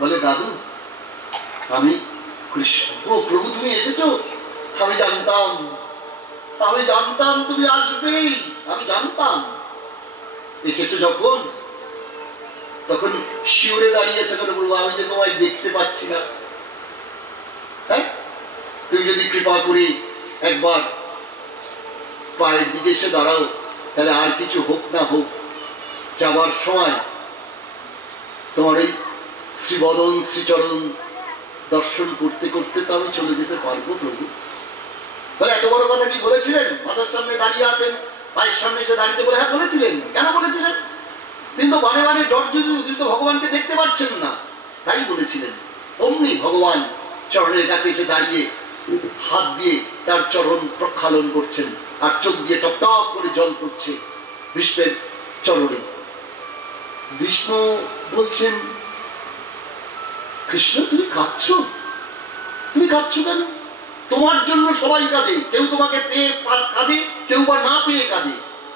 বলে দাদু আমি কৃষ্ণ। ও প্রভু তুমি এসেছো, আমি জানতাম, আমি জানতাম তুমি আসবেই, আমি জানতাম। এসেছো যখন তখন শিউরে দাঁড়িয়েছে কেন বলবো, আমি যে তোমায় দেখতে পাচ্ছি না। হ্যাঁ, তুমি যদি কৃপা করে একবার পায়ের দিকে এসে দাঁড়াও, তাহলে আর কিছু হোক না হোক যাবার সময় তোমার এই শ্রীবদন শ্রীচরণ দর্শন করতে করতে তো আমি চলে যেতে পারবো প্রভু। বলে এত বড় কথা কি বলেছিলেন? মাথার সামনে দাঁড়িয়ে আছেন, পায়ের সামনে এসে দাঁড়িয়ে বলে হ্যাঁ বলেছিলেন। কেন বলেছিলেন? তিনি তো বানে বানে জর্জরিত, তিনি তো ভগবানকে দেখতে পাচ্ছেন না, তাই বলেছিলেন। অমনি ভগবান চরণের কাছে এসে দাঁড়িয়ে হাত দিয়ে তার চরণ প্রক্ষালন করছেন, আর চোখ দিয়ে টপ টপ করে জল পড়ছে ভীষ্মের চরণে। ভীষ্ম বলছেন কৃষ্ণ তুমি কাঁদছো, তুমি কাঁদছো কেন? তোমার জন্য সবাই কাঁদে, কেউ তোমাকে পেয়ে কাঁদে, কেউ বা না পেয়ে কাঁদে।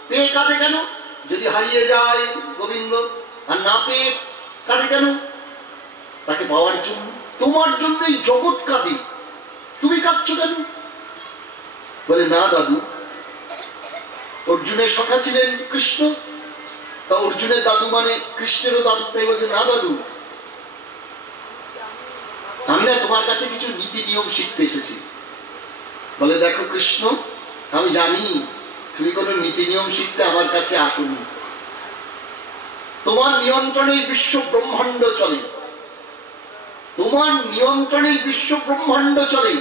পেয়ে কাঁদে কেন? যদি হারিয়ে যায় গোবিন্দ, আর না পেয়ে কাঁদে কেন? তাকে পাওয়ার জন্য। তোমার জন্যই জগৎ কাঁদে, তুমি কাঁদছো কেন? বলে না দাদু, অর্জুনের সখা ছিলেন কৃষ্ণ, তা অর্জুনের দাদু মানে কৃষ্ণেরও দাদু, তাই বলছে না দাদু আমি না তোমার কাছে কিছু নীতি নিয়ম শিখতে এসেছি। বলে দেখো কৃষ্ণ, আমি জানি তুমি কোনো নীতি নিয়ম শিখতে আমার কাছে আসোনি, তোমার নিয়ন্ত্রণে বিশ্ব ব্রহ্মাণ্ড চলে, তোমার নিয়ন্ত্রণে বিশ্ব ব্রহ্মাণ্ড চলে।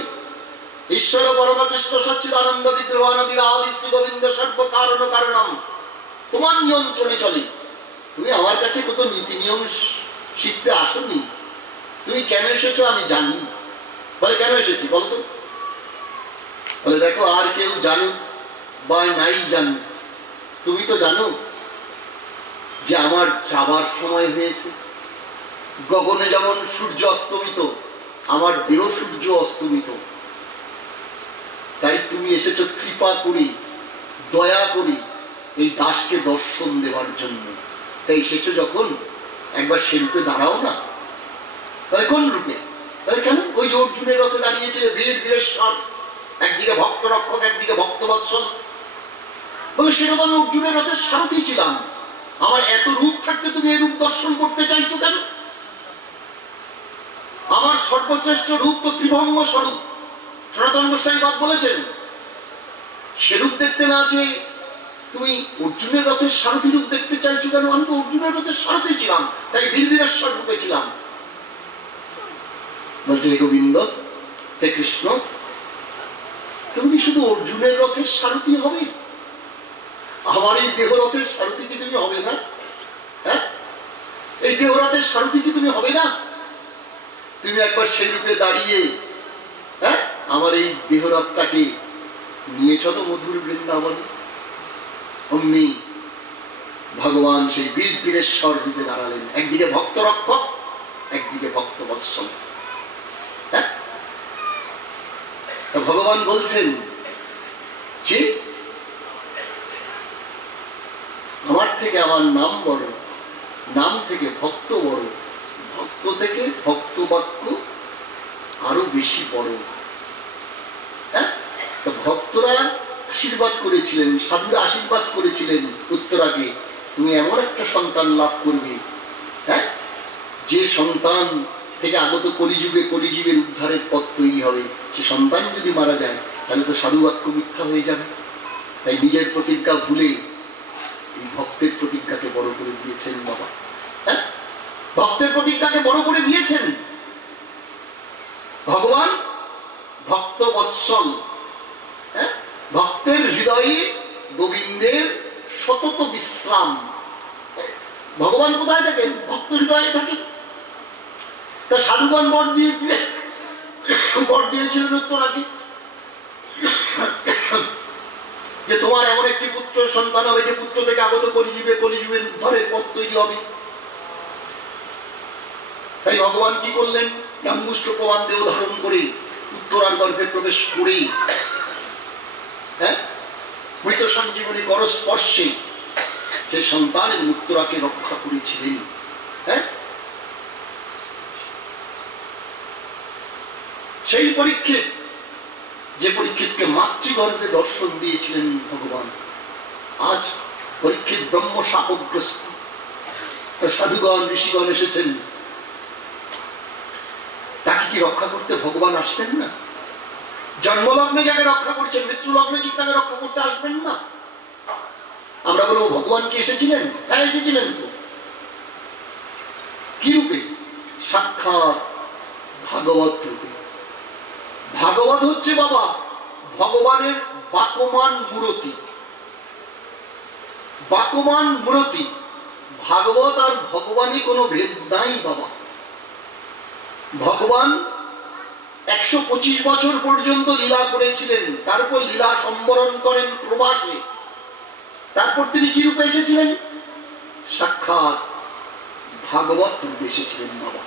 ঈশ্বর পরমকৃষ্ণ সচ্চিদানন্দ বিগ্রহানন্দির আদি শ্রী গোবিন্দ সর্ব কারণ কারণম, তোমার নিয়ন্ত্রণে চলে। তুমি আমার কাছে কত নীতি নিয়ম শিখতে আসোনি, তুমি কেন এসেছো আমি জানি। বলে কেন এসেছি বলতো? বলে দেখো আর কেউ জানুক বা নাই জানুক, তুমি তো জানো যে আমার যাবার সময় হয়েছে। গগনে যেমন সূর্য অস্তমিত, আমার দেহ সূর্য অস্তমিত, তাই তুমি এসেছো কৃপা করে, দয়া করে এই দাসকে দর্শন দেওয়ার জন্য। তাই এসেছো যখন একবার সে রূপে দাঁড়াও না। তাহলে কোন রূপে? তাহলে কেন? ওই যে অর্জুনের রথে দাঁড়িয়েছে বীর বীরেশ্বর, একদিকে ভক্ত রক্ষক, একদিকে ভক্ত বৎসল। বলে সেটা তো আমি অর্জুনের রথের সারথি ছিলাম, আমার এত রূপ থাকতে তুমি এই রূপ দর্শন করতে চাইছো কেন? আমার সর্বশ্রেষ্ঠ রূপ তো ত্রিভঙ্গ স্বরূপ, সনাতন গোস্বামী বাদ বলেছেন। সে রূপ দেখতে না চেয়ে তুমি অর্জুনের রথের সারথি রূপ দেখতে চাইছো কেন? আমি তো অর্জুনের রথের সারথি ছিলাম, তাই বীর বীরেশ্বর রূপে ছিলাম। বলছে হে গোবিন্দ, হে কৃষ্ণ, তুমি কি শুধু অর্জুনের রথের সারথি হবে? আমার এই দেহ রথের সারথি কি তুমি হবে না? হ্যাঁ, এই দেহ রথের সারথি কি তুমি হবে না? তুমি একবার সেই রূপে দাঁড়িয়ে হ্যাঁ আমার এই দেহ রথটাকে নিয়ে চলো মধুর বৃন্দাবনে। অমনি ভগবান সেই বীর বীরেশ্বর রূপে দাঁড়ালেন, একদিকে ভক্ত রক্ষক, একদিকে ভক্ত বৎসল। হ্যাঁ, ভগবান বলছেন যে আমার থেকে আমার নাম বড়, নাম থেকে ভক্ত বড়, ভক্ত থেকে ভক্ত বাক্য আরো বেশি বড়। হ্যাঁ, তো ভক্তরা আশীর্বাদ করেছিলেন, সাধুরা আশীর্বাদ করেছিলেন উত্তরাকে, তুমি এমন একটা সন্তান লাভ করবে হ্যাঁ যে সন্তান থেকে আগত কলিযুগে কলিযুগের উদ্ধারের পথ তৈরি হবে। সে সন্তান যদি মারা যায় তাহলে তো সাধু বাক্য মিথ্যা হয়ে যাবে। তাই নিজের প্রতিজ্ঞা ভুলে এই ভক্তের প্রতিজ্ঞাকে বড় করে দিয়েছেন বাবা। হ্যাঁ, ভক্তের প্রতিজ্ঞাকে বড় করে দিয়েছেন ভগবান। ভক্ত বৎসল, হ্যাঁ, ভক্তের হৃদয়ে গোবিন্দের সতত বিশ্রাম। ভগবান কোথায় থাকেন? ভক্ত হৃদয়ে থাকেন। তা সাধুগণ বর দিয়েছিলেন উত্তরাকে যে তোমার এমন একটি পুত্র সন্তান হবে যে পুত্র থেকে আগত কলিযুগের উদ্ধারের পথ তৈরি হবে। তাই ভগবান কি করলেন? অঙ্গুষ্ঠ প্রমাণ দেহ ধারণ করে উত্তরার গর্ভে প্রবেশ করেই হ্যাঁ মৃত সঞ্জীবনী কর স্পর্শে সে সন্তানের উত্তরাকে রক্ষা করেছিলেন। হ্যাঁ, সেই পরীক্ষিত, যে পরীক্ষিতকে মাতৃগর্ভে দর্শন দিয়েছিলেন ভগবান, আজ পরীক্ষিত ব্রহ্ম শাপগ্রস্ত। সাধুগণ ঋষিগণ এসেছেন, তাকে কি রক্ষা করতে ভগবান আসবেন না? জন্মলগ্নে যাকে রক্ষা করছেন, মৃত্যু লগ্নে কি তাকে রক্ষা করতে আসবেন না? আমরা বলবো ভগবান কি এসেছিলেন? হ্যাঁ এসেছিলেন তো। কি রূপে? সাক্ষাৎ ভাগবত রূপে। ভাগবত হচ্ছে বাবা ভগবানের বাকমান মূরতি। বাকমান মূরতি। ভাগবত আর ভগবানই কোনো ভেদ নাই বাবা। ভগবান 125 বছর পর্যন্ত লীলা করেছিলেন, তারপর লীলা সম্বরণ করেন প্রবাসে। তারপর তিনি কি রূপে এসেছিলেন? সাক্ষাৎ ভাগবত রূপে এসেছিলেন বাবা।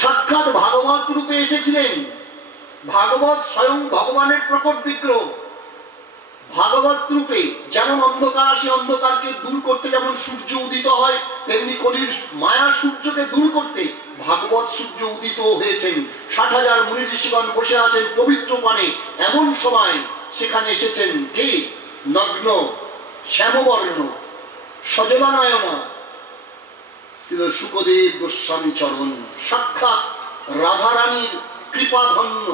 সাক্ষাৎ ভাগবত রূপে এসেছিলেন। ভাগবত স্বয়ং ভগবানের প্রকট বিগ্রহ। ভাগবত রূপে যেমন অন্ধকার আসে, অন্ধকারকে দূর করতে যেমন সূর্য উদিত হয়, তেমনি কলির মায়া সূর্যকে দূর করতে ভাগবত সূর্য উদিত হয়েছেন। 60,000 মুনি ঋষিগণ বসে আছেন পবিত্র পানে। এমন সময় সেখানে এসেছেন কে? নগ্ন শ্যামবর্ণ সজলানয়না ছিল শুকদেব গোস্বামী চরণ। সাক্ষাৎ রাধারানীর কৃপাধন্য।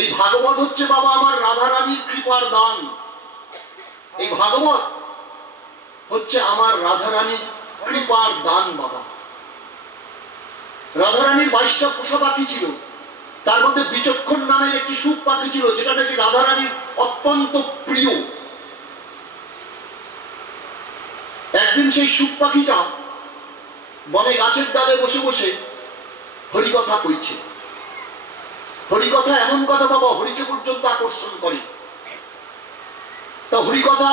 এই ভাগবত হচ্ছে বাবা আমার রাধারানীর কৃপার দান। এই ভাগবত হচ্ছে আমার রাধারানীর কৃপার দান বাবা। রাধারানীর 22টা পোষা পাখি ছিল, তার মধ্যে বিচক্ষণ নামের একটি সুখ পাখি ছিল, যেটা নাকি রাধারানীর অত্যন্ত প্রিয়। একদিন সেই সুখ পাখিটা বনে গাছের ডালে বসে বসে হরিকথা কইছে। হরিকথা এমন কথা বাবা, হরিকে পর্যন্ত আকর্ষণ করে। তা হরিকথা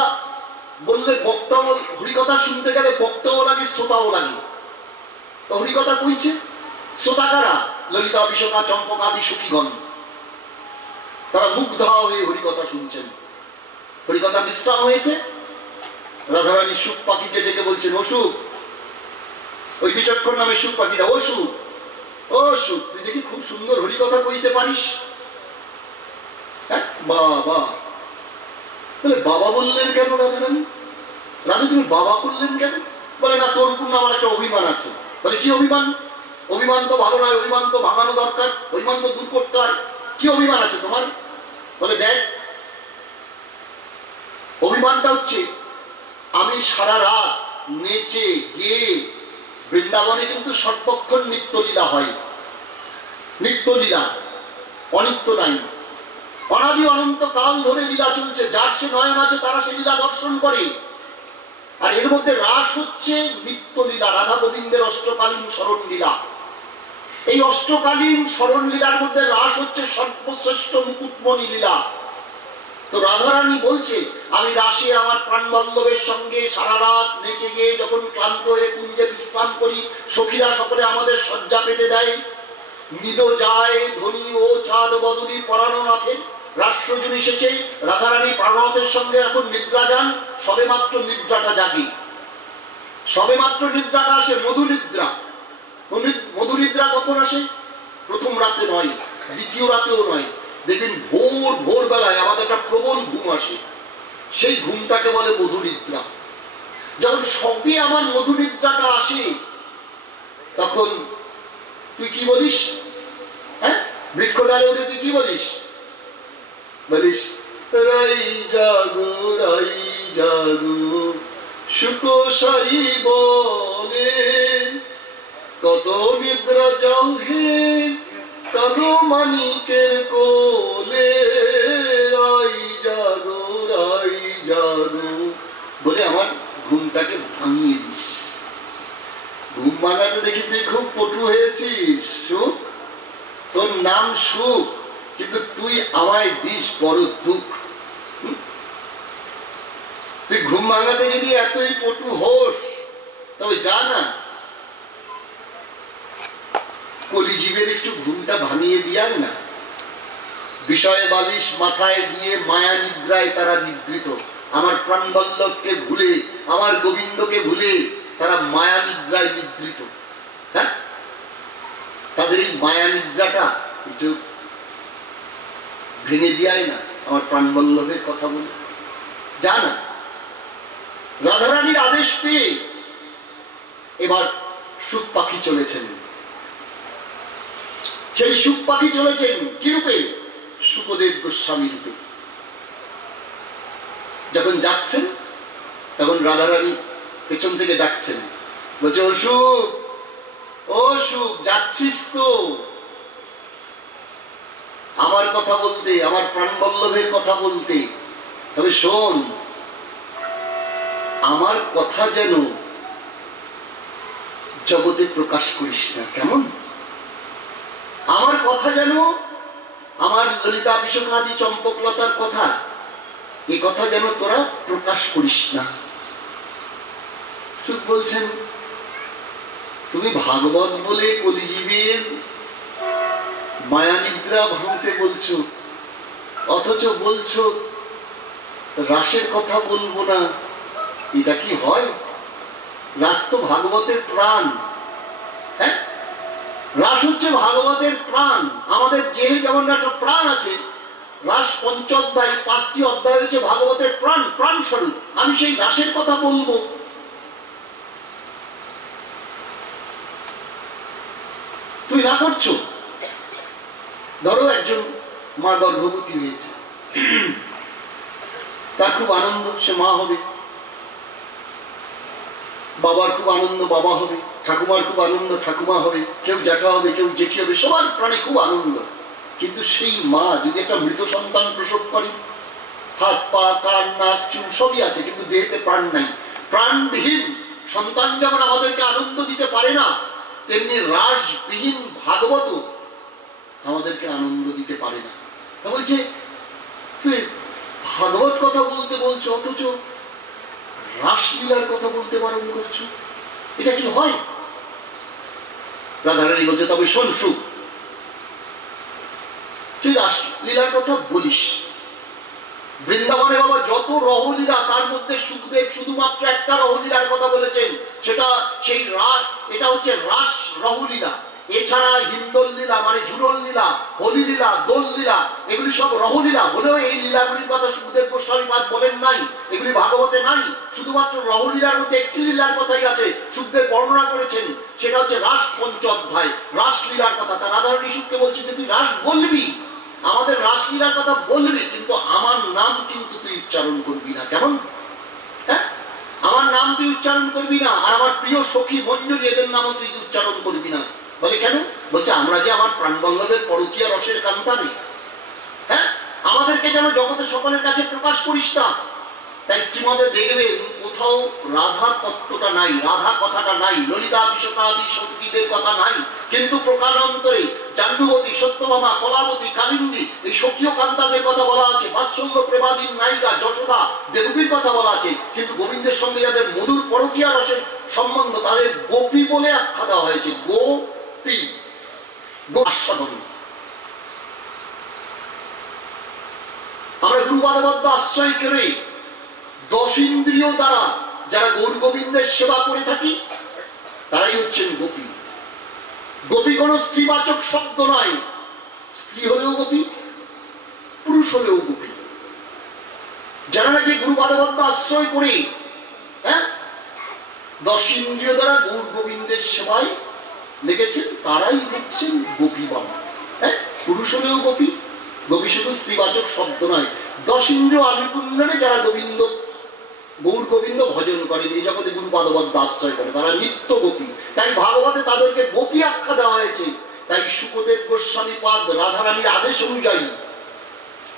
বললে বক্তাও, হরিকথা শুনতে গেলে বক্তাও লাগে, শ্রোতাও লাগে। তো হরিকথা কইছে, শ্রোতাকারা ললিতা বিশোকা চম্পকাদি সখীগণ, তারা মুগ্ধ হয়ে হরিকথা শুনছেন। হরিকথা বিশ্রাম হয়েছে, রাধারানী সুখ পাখিকে ডেকে বলছেন, ও সুখ, ওই বিচক্ষণ নামে সুখ পাখিটা, ও সুখ, ও সুখ, তুই দেখি খুব সুন্দর হরিকথা কইতে পারিস। হ্যাঁ বাবা। বলে বাবা বললেন কেন রাধারানী? রাধা তুমি বাবা করলেন কেন? বলে না, তোর উপর আমার একটা অভিমান আছে। বলে কি অভিমান? অভিমান তো ভালো নয়, অভিমান তো ভাঙানো দরকার, অভিমান তো দূর করতে হয়। কি অভিমান আছে তোমার? বলে দেখ, অভিমানটা হচ্ছে আমি সারা রাত নেচে গিয়ে, বৃন্দাবনে কিন্তু সর্বক্ষণ নিত্যলীলা হয়। নিত্যলীলা, অনিত্য নাই। অনাদি অনন্ত কাল ধরে লীলা চলছে। যার সে নয়ন আছে তারা সে লীলা দর্শন করে। আর এর মধ্যে রাস হচ্ছে নিত্যলীলা, রাধা গোবিন্দের অষ্টকালীন স্মরণ লীলা। এই অষ্টকালীন স্মরণ লীলার মধ্যে রাস হচ্ছে সর্বশ্রেষ্ঠ মুকুটমণি লীলা। তো রাধারানী বলছে, আমি রাসে আমার প্রাণবল্লভের সঙ্গে সারা রাত নেচে গিয়ে যখন ক্লান্ত হয়ে কুঞ্জে বিশ্রাম করি, সখীরা সকলে আমাদের শয্যা পেতে দেয়। নিদ যায় ধনী ও চাঁদ বদলি পরানো নাথে। রাষ্ট্রজন এসেছে, রাধারানী প্রাণনাথের সঙ্গে এখন নিদ্রা যান। সবে মাত্র নিদ্রাটা জাগে, সবে মাত্র নিদ্রাটা আসে, মধুনিদ্রা। মধুনিদ্রা কখন আসে? প্রথম রাতে নয়, দ্বিতীয় রাতেও নয়। দেখবেন ভোর বেলায় আমাদের একটা প্রবল ঘুম আসে, সেই ঘুমটাকে বলে মধুনিদ্রা। যখন সবে আমার মধুনিদ্রাটা আসে, তখন তুই কি বলিস? হ্যাঁ, বৃক্ষডালে উঠে তুই কি বলিস? বলিস রাই জাগো সুকোশারি বলে, কত নিদ্রা যাও হে কালো মানিকের কোলে, রাই জাগো বলে আমার ঘুমটাকে ভাঙিয়ে দিস। ঘুম ভাঙাতে দেখি তুই খুব পটু হয়েছিস সুখ, তোর নাম সুখ, কিন্তু তুই আমায় দিস বড় দুঃখ। তুই ঘুম ভাঙাতে যদি এতই পটু হোস, তবে যা না, কলিজীবের একটু ঘুমটা ভাঙিয়ে দিয়ার না। বিষয়ে বালিশ মাথায় দিয়ে মায়া নিদ্রায় তারা নিদ্রিত। আমার প্রাণবল্লভকে ভুলে, আমার গোবিন্দকে ভুলে তারা মায়া নিদ্রায় নিদ্রিত। হ্যাঁ, তাদের এই মায়া নিদ্রাটা একটু ভেঙে দিয়াই না, আমার প্রাণবল্লভের কথা বলে যা না। রাধারানীর আদেশ পেয়ে এবার সুখ পাখি চলেছেন। সেই সুখ পাখি চলেছেন কি রূপে? শুকদেব গোস্বামী রূপে। যখন যাচ্ছেন তখন রাধারানী পেছন থেকে ডাকছেন, বলছে ও সুখ, ও সুখ, যাচ্ছিস তো আমার কথা বলতে, আমার প্রাণবল্লভের কথা বলতে, তবে শোন, আমার কথা যেন জগতে প্রকাশ করিস না, কেমন? আমার কথা যেন, আমার ললিতা বিশাখাদি চম্পকলতার কথা, এই কথা যেন তোরা প্রকাশ করিস না। সুখ বলছেন, তুমি ভাগবত বলে কলিজীবের মায়া নিদ্রা ভাঙতে বলছো, অথচ বলছো রাসের কথা বলবো না, এটা কি হয়? রাস তো ভাগবতের প্রাণ। হ্যাঁ, রাস হচ্ছে ভাগবতের প্রাণ। আমাদের যেহে যেমন একটা প্রাণ আছে, রাস পঞ্চোধ্যায়, 5টি অধ্যায় হচ্ছে ভাগবতের প্রাণ, প্রাণ স্বরূপ। আমি সেই রাসের কথা বলবো? তুমি না করছো। ধরো একজন মা গর্ভবতী হয়েছে, তার খুব আনন্দ, সে মা হবে। বাবার খুব আনন্দ, বাবা হবে। ঠাকুমার খুব আনন্দ, ঠাকুমা হবে। কেউ জ্যাঠা হবে, কেউ জেঠি হবে, সবার প্রাণে খুব আনন্দ। কিন্তু সেই মা যদি একটা মৃত সন্তান প্রসব করে, হাত পা কান নাক চুল সবই আছে, কিন্তু দেহেতে প্রাণ নাই, প্রাণবিহীন সন্তান যেমন আমাদেরকে আনন্দ দিতে পারে না, তেমনি রাসবিহীন ভাগবত আমাদেরকে আনন্দ দিতে পারে না। তা বলছে তুই ভাগবত কথা বলতে বলছো, অথচ রাসলীলার কথা বলতে বারণ করছো, এটা কি হয়? রাধারানী বলছে, তবে শোন সুখ, তুই রাসলীলার কথা বলিস। বৃন্দাবনে বাবা যত রহলীলা, তার মধ্যে সুখদেব শুধুমাত্র একটা রহলীলার কথা বলেছেন, সেটা সেই রাস, এটা হচ্ছে রাস রহলীলা। এছাড়া হিন্দোল লীলা মানে ঝুলন লীলা, হোলি লীলা, দোল লীলা, এগুলি সব রহলীলা। হলেও এই লীলাগুলির কথা সুখদেব গোস্বামী পাদ বলেন নাই, এগুলি ভাগবতে নাই। শুধুমাত্র রহলীলার মধ্যে একটি লীলার কথাই আছে, সুখদেব বর্ণনা করেছেন, সেটা হচ্ছে রাস পঞ্চোধ্যায়, রাস লীলার কথা। তা রাধারানী সুখকে বলছে যে তুই রাস বলবি, আমাদের রাসলীলার কথা বলবি, কিন্তু আমার নাম কিন্তু তুই উচ্চারণ করবি না, কেমন? হ্যাঁ, আমার নাম তুই উচ্চারণ করবি না, আর আমার প্রিয় সখী মঞ্জুরি, এদের নামও তুই উচ্চারণ করবি না। বলে কেন? বলছে আমরা যে আমার প্রাণবল্লভের পরকীয়া রসের কান্তারি, হ্যাঁ, আমাদেরকে যেন জগতের সকলের কাছে প্রকাশ করিস না। তাই শ্রীমদে দেখবেন কোথাও রাধা তত্ত্বটা নাই, রাধা কথাটা নাই, ললিতা বিশাখাদি সতীদের কথা নাই, কিন্তু প্রকারান্তরে জাহ্নবী, সত্যভামা, কলাবতী, কালিন্দী, এই স্বকীয় কান্তাদের কথা বলা আছে। বাৎসল্য প্রেমাধীন নায়িকা যশোদা, দেবকীর কথা বলা আছে। কিন্তু গোবিন্দের সঙ্গে যাদের মধুর পরকীয়া রসের সম্বন্ধ, তাদের গোপী বলে আখ্যা দেওয়া হয়েছে। গোপী, আস্বাদন। আমরা গুরুপাদবদ্ধ আশ্রয় করে 10 ইন্দ্রিয় দ্বারা যারা গৌর গোবিন্দের সেবা করে থাকি, তারাই হচ্ছেন গোপী। গোপী কোন স্ত্রীবাচক শব্দ নয়, স্ত্রী হলেও গোপী, পুরুষ হলেও গোপী। যারা নাকি গুরুপাদবদ্ধ আশ্রয় করে, হ্যাঁ, 10 ইন্দ্রিয় দ্বারা গৌর গোবিন্দের সেবায় লেগেছেন, তারাই হচ্ছেন গোপী বাবা। হ্যাঁ, পুরুষ হলেও গোপী, গোপী শুধু স্ত্রীবাচক শব্দ নয়। 10 ইন্দ্রিয় আবিকুল্লনে যারা গোবিন্দ, গৌর গোবিন্দ ভজন করে, এই জগতে গুরুপাদবদ্ধ আশ্রয় করে, তারা নিত্য গোপী। তাই ভাগবতে তাদেরকে গোপী আখ্যা দেওয়া হয়েছে। তাই শুকদেব গোস্বামী পাদ রাধারানীর আদেশ অনুযায়ী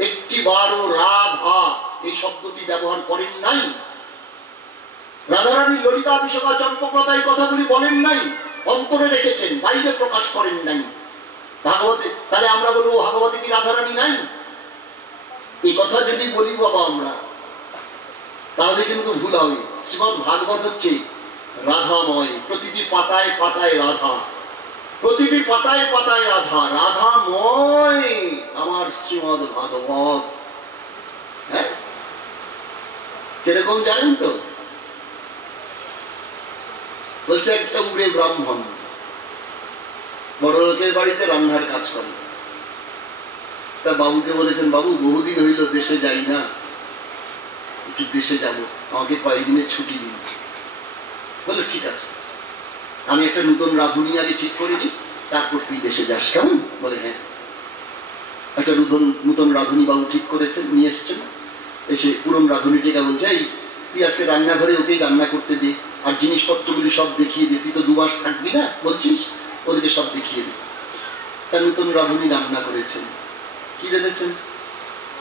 একটিবারও রাধা এই শব্দটি ব্যবহার করেন নাই। রাধারানী ললিতা বিশাখা চম্পকলতা এই কথাগুলি বলেন নাই, অন্তরে রেখেছেন, বাইরে প্রকাশ করেন নাই ভাগবতে। তাহলে আমরা বলবো ভাগবতে কি রাধারানী নাই? এই কথা যদি বলি বাবা আমরা, তাহলে কিন্তু ভুল হবে। শ্রীমদ ভাগবত হচ্ছে রাধাময়, প্রতিটি পাতায় পাতায় রাধা, প্রতিটি পাতায় পাতায় রাধা, রাধাময় আমার শ্রীমদ ভাগবত। হ্যাঁ, কিরকম জানেন তো? বলছে একটা উড়ে ব্রাহ্মণ বড় লোকের বাড়িতে রান্নার কাজ করে, তা বাবুকে বলেছেন, বাবু বহুদিন হইল দেশে যাই না, একটু দেশে যাব, আমাকে কয়েকদিনের ছুটি দিন। বললো ঠিক আছে, আমি একটা নতুন রাঁধুনি আগে ঠিক করে নিই, তারপর তুই দেশে যাস, কেমন? বলে হ্যাঁ। একটা নতুন রাঁধুনি বাবু ঠিক করেছেন, নিয়ে এসছেন। এসে পুরনো রাঁধুনিটিকে বলছে, এই তুই আজকে রান্নাঘরে ওকেই রান্না করতে দে, আর জিনিসপত্রগুলি সব দেখিয়ে দে, তুই তো 2 মাস থাকবি না বলছিস, ওদেরকে সব দেখিয়ে দে। তার নতুন রাঁধুনি রান্না করেছেন। কি রেঁধেছেন?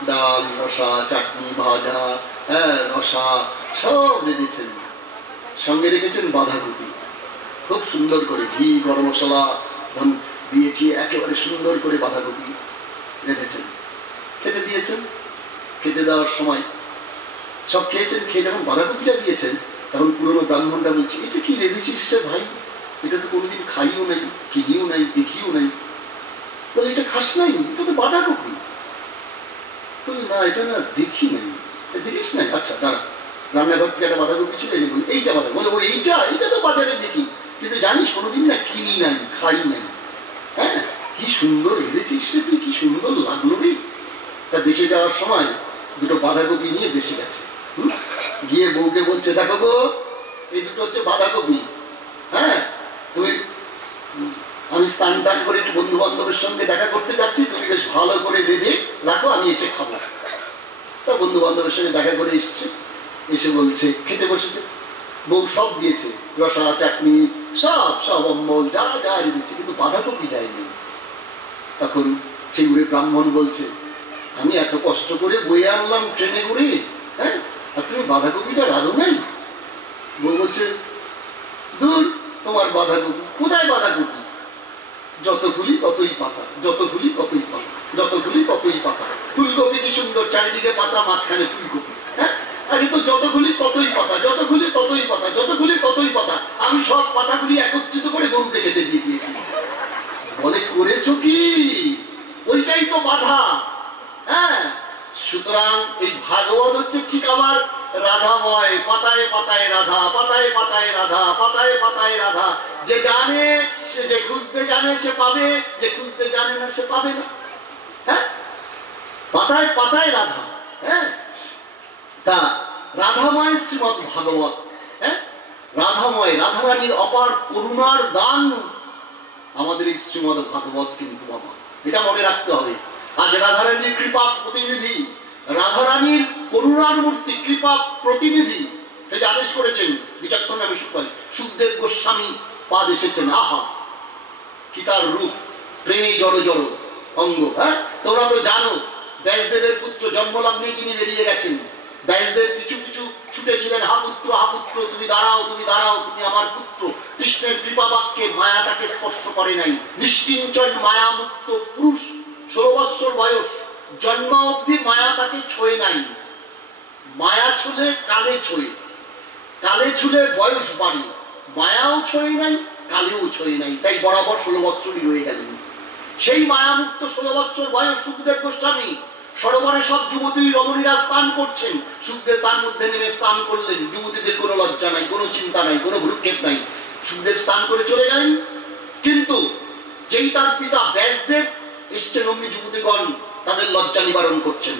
ডাল, রসা, চাটনি, ভাজা, হ্যাঁ রসা সব রেঁধেছেন। সঙ্গে রেখেছেন বাঁধাকপি, খুব সুন্দর করে ঘি গরম মশলা দিয়েছি, একেবারে সুন্দর করে বাঁধাকপি রেঁধেছেন। খেতে দিয়েছেন। খেতে দেওয়ার সময় সব খেয়েছেন। খেয়ে যখন বাঁধাকপিটা দিয়েছেন, তখন পুরনো ব্রাহ্মণটা বলছে, এটা কি রেঁধেছিস রে ভাই? এটা তো কোনোদিন খাইও নাই, কিনিও নাই, দেখিও নাই। বলে এটা খাস নাই? এটা তো বাঁধাকপি। বলি না, এটা না দেখি নাই। দেখিস নাই? আচ্ছা দাঁড়া, রান্নাঘর থেকে একটা বাঁধাকপি ছিল, এই বলি এইটা বাঁধাকপি। বলে ও এইটা তো বাজারে দেখি, কিন্তু জানিস কোনোদিন না কিনি নাই, খাই নাই। হ্যাঁ, কি সুন্দর রেঁধেছিস রে তুই, কি সুন্দর লাগলো রে। তা দেশে যাওয়ার সময় 2টো বাঁধাকপি নিয়ে দেশে গেছে। গিয়ে বউকে বলছে, দেখো গো, এই 2টো হচ্ছে বাঁধাকপি, হ্যাঁ তুমি, আমি স্নান টান করে একটু বন্ধু বান্ধবের সঙ্গে দেখা করতে যাচ্ছি, তুমি বেশ ভালো করে রেঁধে রাখো, আমি এসে খাবো। তা বন্ধু বান্ধবের সঙ্গে দেখা করে এসছে, এসে বলছে, খেতে বসেছে। বউ সব দিয়েছে, রসা, চাটনি, সব অম্বল যা যা রেঁধেছে, কিন্তু বাঁধাকপি দেয়নি। তখন সেই ঘুরে ব্রাহ্মণ বলছে, আমি এত কষ্ট করে বয়ে আনলাম ট্রেনে করে, হ্যাঁ, আর তুমি বাঁধাকপিটা রাঁধো নাই? বউ বলছে, দূর তোমার বাঁধাকপি, কোথায় বাঁধাকপি? যত খুলি ততই পাতা, যত খুলি ততই পাতা, যত খুলি ততই পাতা। ফুলকপি কি সুন্দর, চারিদিকে পাতা, মাঝখানে ফুলকপি। হ্যাঁ, আর এ তো যত খুলি ততই পাতা, যত খুলি ততই পাতা, যত খুলি ততই পাতা। আমি সব পাতাগুলি একত্রিত করে গরুকে খেতে দিয়ে দিয়েছি। বলে করেছো কি? ওইটাই তো বাধা। হ্যাঁ, সুতরাং এই ভাগবত হচ্ছে ঠিক আমার রাধাময়, পাতায় পাতায় রাধা, পাতায় পাতায় রাধা, পাতায় পাতায় রাধা। যে জানে সে, যে খুঁজতে জানে সে পাবে, যে খুঁজতে জানে না সে পাবে না। হ্যাঁ, পাতায় পাতায় রাধা। হ্যাঁ, তা রাধাময় শ্রীমৎ ভাগবত। হ্যাঁ, রাধাময়, রাধারানীর অপার করুণার দান আমাদের এই শ্রীমৎ ভাগবত, কিন্তু বাবা এটা মনে রাখতে হবে। আজ রাধারানীর কৃপা প্রতিনিধি, রাধারানীর করুণার মূর্তি, কৃপা প্রতিনিধি এটা আদেশ করেছেন বিচক্ষণ আমি সুখদেব গোস্বামী পাদ এসেছেন। আহা কি তার রূপ, প্রেমে জড় জড় অঙ্গ। হ্যাঁ, তোমরা তো জানো ব্যাসদেবের পুত্র জন্মলগ্নে তিনি বেরিয়ে গেছেন। ব্যাসদেব পিছু পিছু ছুটেছিলেন, হা পুত্র, হা পুত্র, তুমি দাঁড়াও, তুমি দাঁড়াও, তুমি আমার পুত্র। কৃষ্ণের কৃপা বাক্যে মায়া তাকে স্পর্শ করে নাই। নিষ্কিঞ্চন মায়ামুক্ত পুরুষ, 16 বৎসর বয়স, জন্ম অবধি মায়া তাকে ছোঁয়ে নাই। মায়া ছুলে কালে ছোঁয়ে, কালে ছুলে বয়স বাড়ে। মায়াও ছোঁয়ে নাই, কালেও ছোঁয়ে নাই, তাই বরাবর 16 বৎসরই রয়ে গেলেন। সেই মায়ামুক্ত 16 বৎসর বয়স সুখদেব গোস্বামী সরোবরে সব যুবতী রমণীরা স্নান করছেন, সুখদেব তার মধ্যে নেমে স্নান করলেন। যুবতীদের কোনো লজ্জা নাই, কোনো চিন্তা নাই, কোনো ভ্রুক্ষেপ নাই। সুখদেব স্নান করে চলে গেলেন। কিন্তু যেই তার পিতা ব্যাসদেব এসছেন, অমনি যুবতীগণ তাদের লজ্জা নিবারণ করছেন।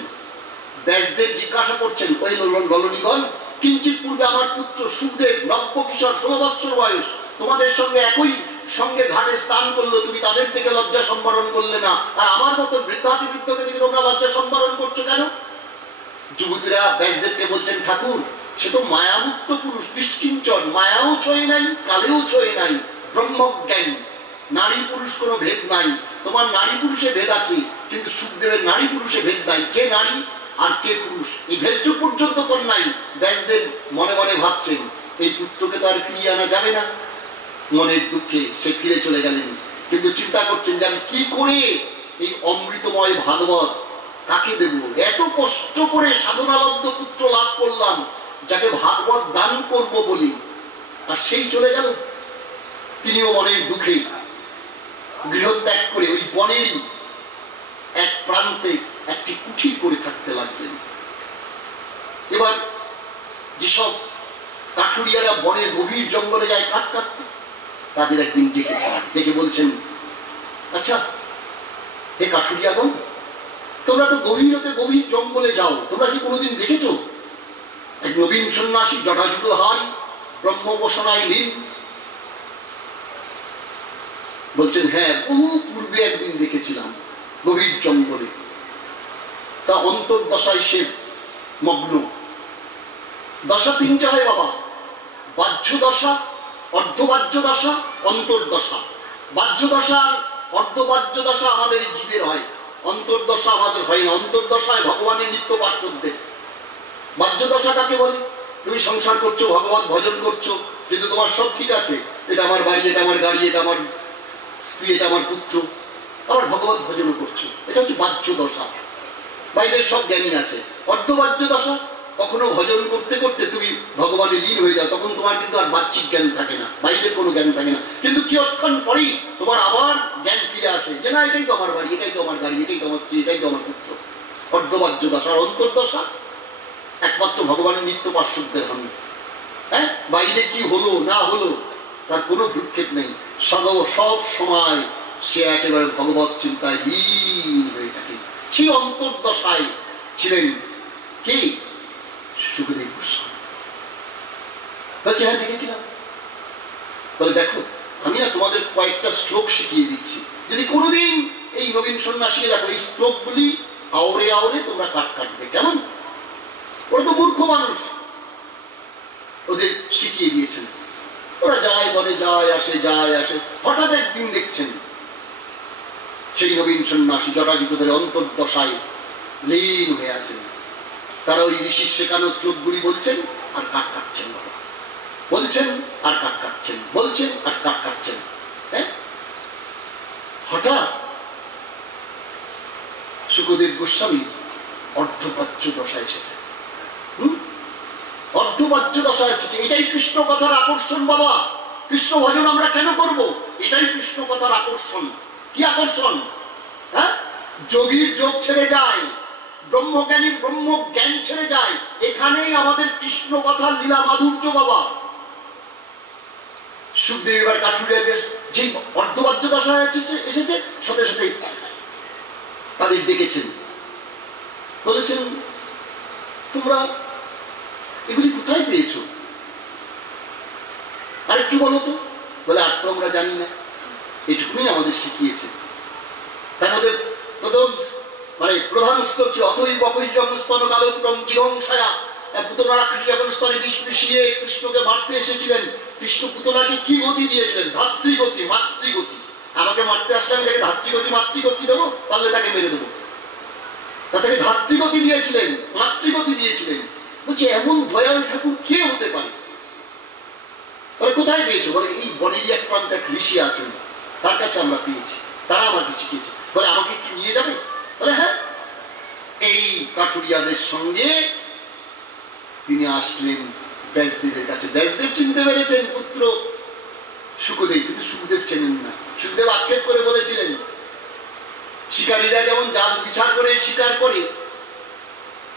ব্যাসদেব জিজ্ঞাসা করছেন, ওই ললনীগণ, কিঞ্চিত পূর্বে আমার পুত্র সুখদেব নব্য কিশোর 16 বৎসর বয়স তোমাদের সঙ্গে একই সঙ্গে ঘাটে স্নান করলো, তুমি তাদের থেকে লজ্জা সম্বরণ করলে না, আর আমার মতো বৃদ্ধাতি বৃদ্ধকে থেকে তোমরা লজ্জা সম্বরণ করছো কেন? যুবতীরা ব্যাসদেবকে বলছেন, ঠাকুর সে তো মায়ামুক্ত পুরুষ, নিষ্কিঞ্চন, মায়াও ছোঁয়ে নাই, কালেও ছোঁয়ে নাই, ব্রহ্মজ্ঞান, নারী পুরুষ কোনো ভেদ নাই। তোমার নারী পুরুষে ভেদ আছে, কিন্তু সুখদেবের নারী পুরুষে ভেদ নাই। কে নারী আর কে পুরুষ এই ভেদ্য পর্যন্ত তোর নাই। ব্যাসদেব মনে মনে ভাবছেন, এই পুত্রকে তো আর ফিরিয়ে আনা যাবে না। মনের দুঃখে সে ফিরে চলে গেলেন। কিন্তু চিন্তা করছেন যে আমি কি করে এই অমৃতময় ভাগবত কাকে দেব? এত কষ্ট করে সাধনালব্ধ পুত্র লাভ করলাম, যাকে ভাগবত দান করব বলি, আর সেই চলে গেল। তিনিও মনের দুঃখে গৃহত্যাগ করে ওই বনেরই এক প্রান্তে একটি কুঠির করে থাকতে লাগলেন। এবার যেসব কাঠুরিয়ারা বনের গভীর জঙ্গলে যায় কাঠ কাটতে, তাদের একদিন ডেকেছেন, ডেকে বলছেন, আচ্ছা হে কাঠুরিয়াগণ, তোমরা তো গভীরতে গভীর জঙ্গলে যাও, তোমরা কি কোনোদিন দেখেছো এক নবীন সন্ন্যাসী জটাজুটোধারী ব্রহ্মোপাসনায় লীন? বলছেন হ্যাঁ, বহু পূর্বে একদিন দেখেছিলাম গভীর জঙ্গলে। তা অন্তর্দশায় সে মগ্ন। দশা তিনটা হয় বাবা, বাহ্য দশা, অর্ধবাহ্য দশা, অন্তর্দশা। বাহ্য দশা আর অর্ধবাহ্য দশা আমাদের জীবের হয়, অন্তর্দশা আমাদের হয় না। অন্তর্দশায় ভগবানের নিত্য পার্শ্বদের। বাহ্য দশা কাকে বলে? তুমি সংসার করছো, ভগবান ভজন করছো, কিন্তু তোমার সব ঠিক আছে, এটা আমার বাড়ি, এটা আমার গাড়ি, এটা আমার স্ত্রী, এটা আমার পুত্র, আবার ভগবান ভজনও করছো, এটা হচ্ছে বাহ্য দশা, বাইরের সব জ্ঞানই আছে। অর্ধবাহ্য দশা, কখনো ভজন করতে করতে তুমি ভগবানে লীন হয়ে যাও, তখন তোমার কিন্তু আর বাহ্যিক জ্ঞান থাকে না, বাইরের কোনো জ্ঞান থাকে না, কিন্তু কিয়ৎক্ষণ পরেই তোমার আবার জ্ঞান ফিরে আসে যে না, এটাই তো আমার বাড়ি, এটাই তো আমার গাড়ি, এটাই তো আমার স্ত্রী, এটাই তো আমার পুত্র। অর্ধবাহ্য দশা। আর অন্তর্দশা একমাত্র ভগবানের নিত্য পার্শ্বদের হন। হ্যাঁ, বাইরে কি হলো না হলো তার কোনো ভ্রুক্ষেপ নেই, সব সময় সে একেবারে ভগবত চিন্তায় লীন হয়ে থাকে। সেই অন্তর্দশায় ছিলেন কে? সুখদেব গোস্বামী। বলছে হ্যাঁ দেখেছিলাম। বলে দেখো, আমি না তোমাদের কয়েকটা শ্লোক শিখিয়ে দিচ্ছি, যদি কোনোদিন এই নবীন সন্ন্যাসীকে দেখো, এই শ্লোকগুলি আওরে আওরে তোমরা কাটবে। কেমন? ওরা তো মূর্খ মানুষ, ওদের শিখিয়ে দিয়েছেন। ওরা যায় বলে, যায় আসে। হঠাৎ একদিন দেখছেন সেই নবীন সন্ন্যাসী জটাজুটোদের অন্তর্দশায় লীন হয়ে আছেন। তারা ওই ঋষির শেখানো শ্লোকগুলি বলছেন আর কাট কাটছেন, বলছেন আর কাট কাটছেন, বলছেন আর কাট কাটছেন। হ্যাঁ, হঠাৎ সুখদেব গোস্বামী অর্ধবাহ্য দশা এসেছে। অর্ধবাহ্য দশা এসেছে। এটাই কৃষ্ণ কথার আকর্ষণ বাবা। কৃষ্ণ ভজন আমরা কেন করব? এটাই কৃষ্ণ কথার আকর্ষণ। কি আকর্ষণ? হ্যাঁ, যোগীর যোগ ছেড়ে যায়, ব্রহ্মজ্ঞানীর ব্রহ্ম জ্ঞান ছেড়ে যায়, এখানেই আমাদের কৃষ্ণ কথার লীলা মাধুর্য বাবা। সুখদেব এবার কাঠুরিয়াদের যে অর্ধবাহ্য দশা এসেছে, সাথে সাথে তাদের ডেকেছেন, বলেছেন তোমরা এগুলি কোথায় পেয়েছো? আর একটু বলো তো। বলে আর তো আমরা জানি না, এটুকুনি আমাদের শিখিয়েছে। তার মধ্যে প্রথম প্রধান শ্লোক ছিল অথই বকই স্তন কালক্রম জিহংসায়া। পুতনা রাক্ষসী যখন স্তনে বিষ মিশিয়ে কৃষ্ণকে মারতে এসেছিলেন, কৃষ্ণ পুতনাকে কি গতি দিয়েছিলেন? ধাত্রীগতি, মাতৃগতি। আমাকে মারতে আসলে আমি তাকে ধাত্রীগতি মাতৃগতি দেবো, পারলে তাকে মেরে দেবো। তাকে ধাত্রীগতি দিয়েছিলেন, মাতৃগতি দিয়েছিলেন। বলছে এমন দয়াল ঠাকুর কে হতে পারে? কোথায় পেয়েছো? বলে এই বনেরই এক প্রান্তে এক ঋষি আছেন, তার কাছে আমরা পেয়েছি, তারা আমাকে শিখিয়েছে। বলে আমাকে একটু নিয়ে যাবে? বলে হ্যাঁ। এই কাঠুরিয়াদের সঙ্গে তিনি আসলেন ব্যাসদেবের কাছে। ব্যাসদেব চিনতে পেরেছেন পুত্র সুখদেব, কিন্তু সুখদেব চেনেন না। সুখদেব আক্ষেপ করে বলেছিলেন, শিকারীরা যেমন জাল বিচার করে শিকার করে,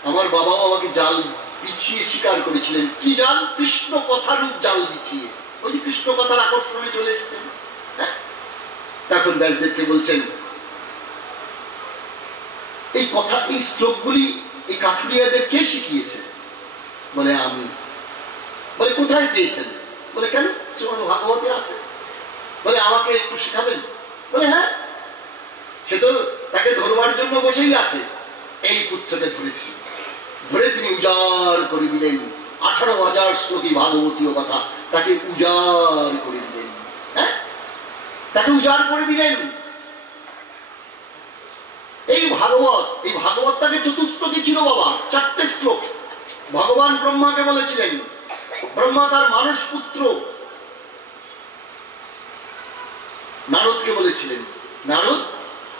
আমার বাবাও আমাকে জাল বিছিয়ে শিকার করেছিলেন। কি জাল? কৃষ্ণ কথারূপ জাল বিছিয়ে। ওই যে কৃষ্ণ কথার আকর্ষণে চলে এসেছেন। তখন ব্যাসদেবকে বলছেন এই কথা, এই শ্লোকগুলি এই কাঠুরিয়াদের কে শিখিয়েছে? বলে আমি। বলে কোথায় পেয়েছেন? বলে কেন, শ্রীমদ্ ভাগবতে আছে। বলে আমাকে একটু শেখাবেন? বলে হ্যাঁ। সে তো তাকে ধরবার জন্য বসেই আছে। এই পুত্রকে ধরেছি, ধরে তিনি উজাড় করে দিলেন 18,000 শ্লোকী ভাগবতীয় কথা, তাকে উজাড় করে দিলেন। হ্যাঁ, তাকে উজাড় করে দিলেন। এই ভাগবত তাকে চতুশ্লোকী ছিল বাবা, 4টে শ্লোক। ভগবান ব্রহ্মাকে বলেছিলেন, ব্রহ্মা তার মানস পুত্র নারদকে বলেছিলেন। নারদ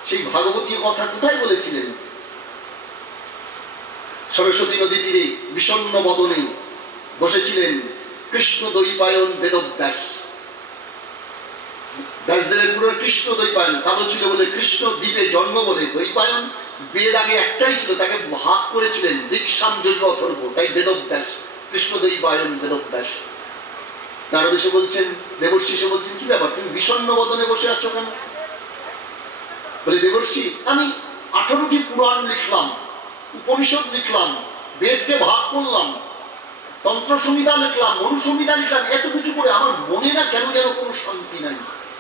সেই ভাগবতীয় কথা কোথায় বলেছিলেন? সরস্বতী নদী তীরে বিষণ্ণ বদনে বসেছিলেন কৃষ্ণ দ্বৈপায়ন বেদব্যাস। ব্যাসদেবের পুরো কৃষ্ণ দ্বৈপায়ন, কালো ছিল বলে কৃষ্ণ দ্বীপে জন্ম বলে দ্বৈপায়ন। বেদ আগে একটাই ছিল, তাকে ভাগ করেছিলেন ঋক্সাম যজ্ঞ অথর্ব, তাই বেদব্যাস, কৃষ্ণ দ্বৈপায়ন বেদব্যাস। নারদ এসে বলছেন, দেবর্ষি এসে বলছেন কি ব্যাপার, তুমি বিষণ্ণ বদনে বসে আছো কেন? বলে দেবর্ষি আমি 18টি পুরাণ লিখলাম, উপনিষদ লিখলাম, বেদকে ভাগ করলাম, তন্ত্র সংহিতা লিখলাম, মনুসংহিতা লিখলাম, এত কিছু করে আমার মনে না কেন যেন কোনো শান্তি নাই।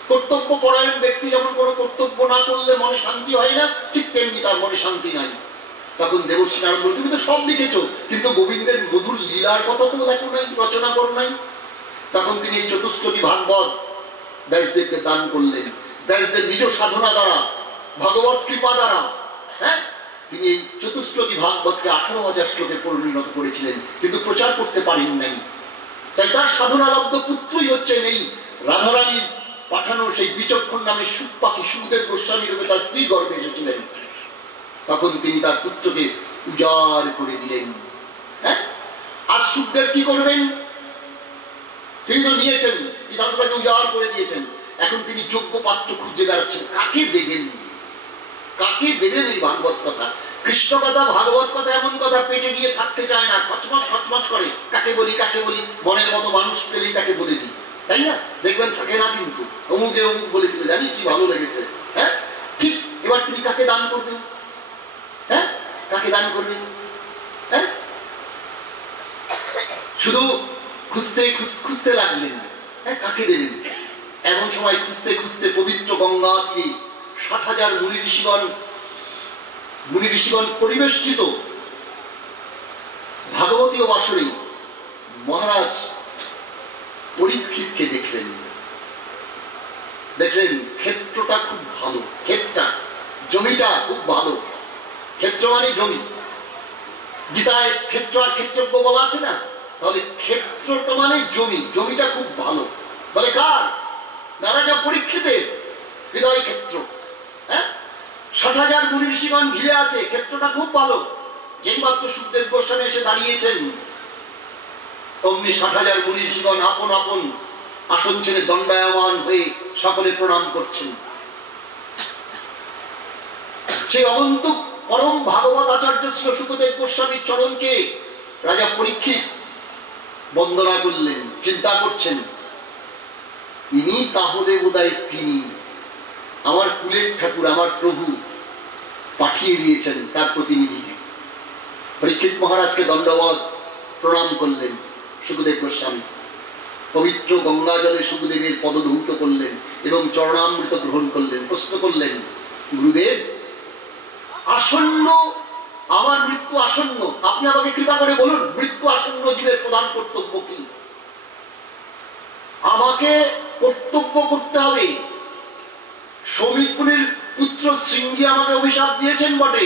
কর্তব্য পরায়ণ ব্যক্তি যেমন কোনো কর্তব্য না করলে মনে শান্তি হয় না, ঠিক তেমনি তার মনে শান্তি নাই। তখন দেবশ্রী নারায়ণ বলল, তুমি তো সব লিখেছো, কিন্তু গোবিন্দের মধুর লীলার কথা তো লেখো নাই, রচনা করো নাই। তখন তিনি এই চতুষ্কোটি ভাগবত ব্যাসদেবকে দান করলেন। ব্যাসদেব নিজ সাধনা দ্বারা, ভগবত কৃপা দ্বারা, হ্যাঁ, তিনি এই চতুশ্লোকী ভাগবতকে 18,000 শ্লোকে পরিণত করেছিলেন, কিন্তু প্রচার করতে পারেন নাই। তাই তার সাধনালব্ধ পুত্রই হচ্ছেন এই রাধারানীর পাঠানো সেই বিচক্ষণ নামে সুখ পাখি সুখদেব গোস্বামী রূপে তার স্ত্রী গর্ভে এসেছিলেন। তখন তিনি তার পুত্রকে উজাড় করে দিলেন। হ্যাঁ, আর সুখদেব কি করবেন? তিনি তো নিয়েছেন, বিধাতাকে উজাড় করে দিয়েছেন। এখন তিনি যোগ্য পাত্র খুঁজে বেড়াচ্ছেন, কাকে দেবেন, কাকে দেবেন এই ভাগবত কথা। কৃষ্ণ কথা, ভাগবত কথা এমন কথা পেটে গিয়ে থাকতে চায় না, খচমচ খচমচ করে, কাকে বলি কাকে বলি, মনের মতো মানুষ পেলেই তাকে বলে দিই, তাই না? দেখবেন থাকে না, কিন্তু অমুকে অমুক বলেছিল, জানি কি ভালো লেগেছে। হ্যাঁ, ঠিক এবার তিনি কাকে দান করবেন? হ্যাঁ, কাকে দান করবেন? হ্যাঁ, শুধু খুঁজতে খুঁজতে লাগলেন, হ্যাঁ, কাকে দেবেন। এমন সময় খুঁজতে খুঁজতে পবিত্র গঙ্গা তীরে 60,000 মুনি ঋষিগণ পরিবেষ্টিত ভাগবতীয় বাসরে মহারাজ পরীক্ষিতকে দেখলেন। ক্ষেত্রটা খুব ভালো, ক্ষেত্রটা, জমিটা খুব ভালো। ক্ষেত্র মানে জমি, গীতায় ক্ষেত্র আর ক্ষেত্রজ্ঞ বলা আছে না, তাহলে ক্ষেত্রটা মানে জমি, জমিটা খুব ভালো। বলে কার? না, রাজা পরীক্ষিতের হৃদয় ক্ষেত্র। হ্যাঁ, 60,000 মুনি ঋষিগণ ঘিরে আছে, ক্ষেত্রটা খুব ভালো। যেই মাত্র সুখদেব গোস্বামী এসে দাঁড়িয়েছেন, অমনি 60,000 মুনি ঋষিগণ আপন আপন আসন ছেড়ে দণ্ডায়মান হয়ে সকলে প্রণাম করছেন। সেই অগন্তুক পরম ভাগবত আচার্য শ্রী সুখদেব গোস্বামীর চরণকে রাজা পরীক্ষিত বন্দনা করলেন। চিন্তা করছেন, ইনি তাহলে বোধহয় তিনি, আমার কুলের ঠাকুর, আমার প্রভু পাঠিয়ে দিয়েছেন তার প্রতিনিধিকে। পরীক্ষিত মহারাজকে দণ্ডবত প্রণাম করলেন সুখদেব গোস্বামী। পবিত্র গঙ্গা জলে সুখদেবের পদধৌত করলেন এবং চরণামৃত গ্রহণ করলেন। প্রশ্ন করলেন, গুরুদেব, আসন্ন, আমার মৃত্যু আসন্ন, আপনি আমাকে কৃপা করে বলুন, মৃত্যু আসন্ন জীবের প্রধান কর্তব্য কি? আমাকে কর্তব্য করতে হবে। সৌমিক মুনির পুত্র শৃঙ্গী আমাকে অভিশাপ দিয়েছেন বটে,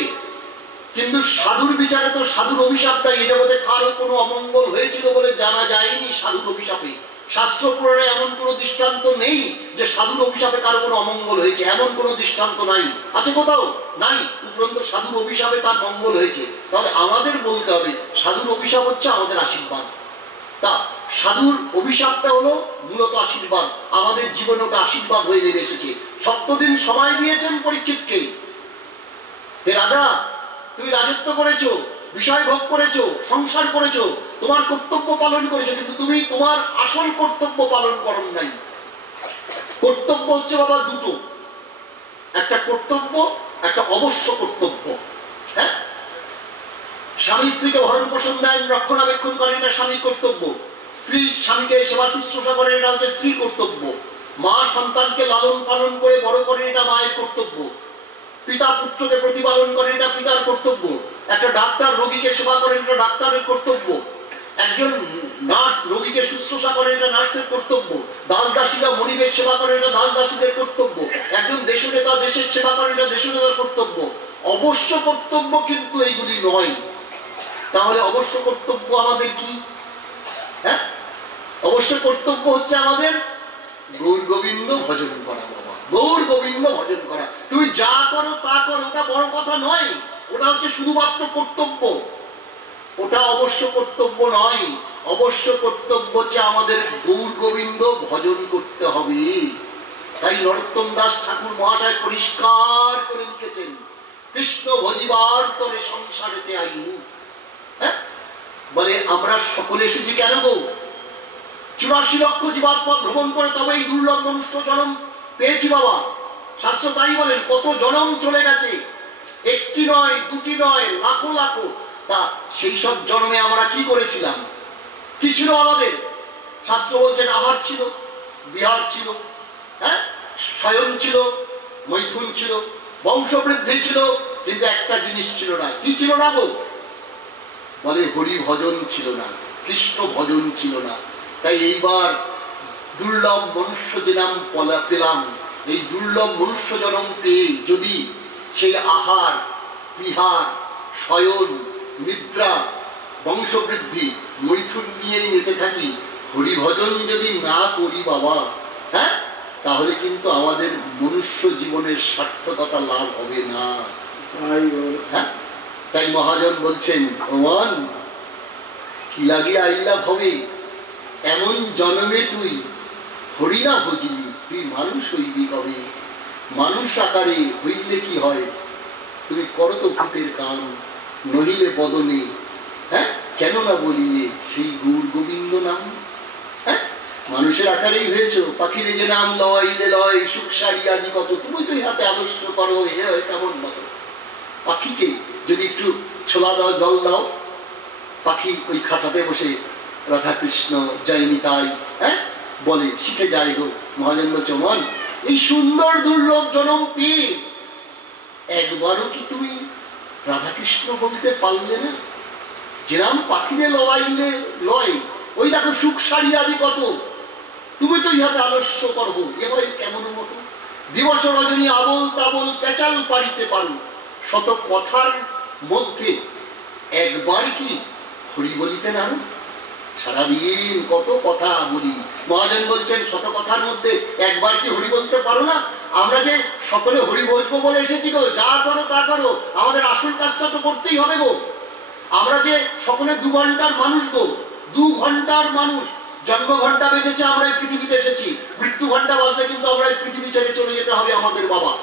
কিন্তু সাধুর বিচারে তো সাধুর অভিশাপটা এই জগতে কারো কোনো অমঙ্গল হয়েছিল বলে জানা যায়নি। সাধুর অভিশাপে শাস্ত্র পুরাণে এমন কোনো দৃষ্টান্ত নেই যে সাধুর অভিশাপে কারো কোনো অমঙ্গল হয়েছে, এমন কোনো দৃষ্টান্ত নাই। আছে কোথাও? নাই। উপরন্ত সাধুর অভিশাপে তার মঙ্গল হয়েছে। তাহলে আমাদের বলতে হবে সাধুর অভিশাপ হচ্ছে আমাদের আশীর্বাদ। তা সাধুর অভিশাপটা হলো মূলত আশীর্বাদ, আমাদের জীবনে ওটা আশীর্বাদ হয়ে নেমে এসেছে। 7 দিন সময় দিয়েছেন পরীক্ষিতকে। হে রাজা, তুমি রাজত্ব করেছো, বিষয় ভোগ করেছো, সংসার করেছো, তোমার কর্তব্য পালন করেছো, কিন্তু তুমি তোমার আসল কর্তব্য পালন করো নাই। কর্তব্য হচ্ছে বাবা দুটো, একটা কর্তব্য, একটা অবশ্য কর্তব্য। হ্যাঁ, স্বামী স্ত্রীকে ভরণ পোষণ দেন, রক্ষণাবেক্ষণ করেন, এটা স্বামীর কর্তব্য। স্ত্রী স্বামীকে সেবা শুশ্রূষা করেন, এটা হচ্ছে স্ত্রীর কর্তব্য। মা সন্তানকে লালন পালন করে বড় করেন, এটা মায়ের কর্তব্য। পিতা পুত্রকে প্রতিপালন করেন, এটা পিতার কর্তব্য। একটা ডাক্তার রোগীকে সেবা করেন, এটা ডাক্তারের কর্তব্য। একজন নার্স রোগীকে শুশ্রূষা করেন, এটা নার্সের কর্তব্য। দাস দাসীরা মনিবের সেবা করেন, এটা দাস দাসীদের কর্তব্য। একজন দেশনেতা দেশের সেবা করেন, এটা দেশনেতার কর্তব্য। অবশ্য কর্তব্য কিন্তু এইগুলি নয়। তাহলে অবশ্য কর্তব্য আমাদের কি? হ্যাঁ, অবশ্য কর্তব্য হচ্ছে আমাদের গৌর গোবিন্দ ভজন করা। বাবা, গৌর গোবিন্দ ভজন করা। তুমি যা করো তা করো, ওটা বড় কথা নয়, ওটা হচ্ছে শুধুমাত্র কর্তব্য। ওটা অবশ্য কর্তব্য নয়। অবশ্য কর্তব্য হচ্ছে আমাদের গৌর গোবিন্দ ভজন করতে হবে। তাই নরোত্তম দাস ঠাকুর মহাশয় পরিষ্কার করে লিখেছেন, কৃষ্ণ ভজিবার তরে সংসারেতে আইনু। হ্যাঁ, বলে আমরা সকলে এসেছি কেন গো? 84 লক্ষ জীবাত্মা ভ্রমণ করে তবে এই দুর্লভ মনুষ্য জন্ম পেয়েছি বাবা। শাস্ত্র তাই বলেন, কত জন্ম চলে গেছে, একটি নয়, দুটি নয়, লাখো লাখো। তা সেই সব জন্মে আমরা কি করেছিলাম? কি ছিল আমাদের? শাস্ত্র বলছেন আহার ছিল, বিহার ছিল, হ্যাঁ, শয়ন ছিল, মৈথুন ছিল, বংশবৃদ্ধি ছিল, কিন্তু একটা জিনিস ছিল না। কি ছিল না গো? বলে হরি ভজন ছিল না, কৃষ্ণ ভজন ছিল না। তাই এইবার দুর্লভ মনুষ্য জনম পেলাম। এই দুর্লভ মনুষ্য জনম পেয়ে যদি সেই আহার, বিহার, শয়ন, নিদ্রা, বংশবৃদ্ধি, মৈথুন নিয়েই মেতে থাকি, হরি ভজন যদি না করি বাবা, হ্যাঁ, তাহলে কিন্তু আমাদের মনুষ্য জীবনের সার্থকতা লাভ হবে না। হ্যাঁ, তাই মহাজন বলছেন, ওমান কি লাগে আইলা ভবে, এমন জন্মে তুই হরি না ভজিলি, তুই মানুষ হইবি কবে। মানুষ আকারে হইলে কি হয়, তুমি করো তো ভূতের কাম, নহিলে বদনে, হ্যাঁ, কেন না বলিলে সেই গৌর গোবিন্দ নাম। হ্যাঁ, মানুষের আকারেই হয়েছ, পাখিরে যে নাম লওয়াইলে লয়, সুখ সারি আদি কত, তুমি তো হাতে আলস্য করো, এ হয় কেমন মতো। পাখিকে যদি একটু ছোলা দাও, জল দাও, পাখি ওই খাঁচাতে বসে রাধা কৃষ্ণ জয় নিতাই, হ্যাঁ, বলে, শিখে যায় গো। মহাজন বলছে, মন এই সুন্দর দুর্লভ জনম পেয়ে একবারও কি তুমি রাধাকৃষ্ণ বলতে পারলে না? যেরাম পাখিরে লওয়াইলে লয়, ওই দেখো সুখ সারি আদি কত, তুমি তো ইহাতে আলস্য করবো, এ হয় কেমন মতো। দিবস রজনী আবল তাবল পেঁচাল পারিতে পারো, শত কথার মধ্যে একবার কি হরি বলিতে না? সারাদিন কত কথা বলি। মহাজন বলছেন, শত কথার মধ্যে একবার কি হরি বলতে পারো না? আমরা যে সকলে হরি বলবো বলে এসেছি গো, যা করো তা করো, আমাদের আসল কাজটা তো করতেই হবে গো। আমরা যে সকলে 2 ঘন্টার মানুষ গো, 2 ঘন্টার মানুষ। জন্ম ঘন্টা বেজেছে, আমরা এই পৃথিবীতে এসেছি, মৃত্যু ঘন্টা বাজলে কিন্তু আমরা এই পৃথিবী ছেড়ে চলে যেতে হবে আমাদের বাবা।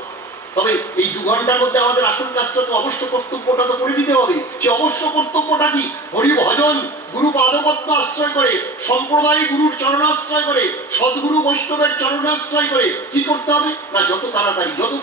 তবে এই 2 ঘন্টার মধ্যে আমাদের আসল কাজটা তো, অবশ্য কর্তব্যটা তো করে দিতে হবে। সে অবশ্য কর্তব্যটা কি? হরি ভজন, গুরু পাদপদ্ম আশ্রয় করে, সম্প্রদায় গুরুর চরণাশ্রয় করে, সদ্গুরু বৈষ্ণবের চরণাশ্রয় করে কি করতে হবে না? যত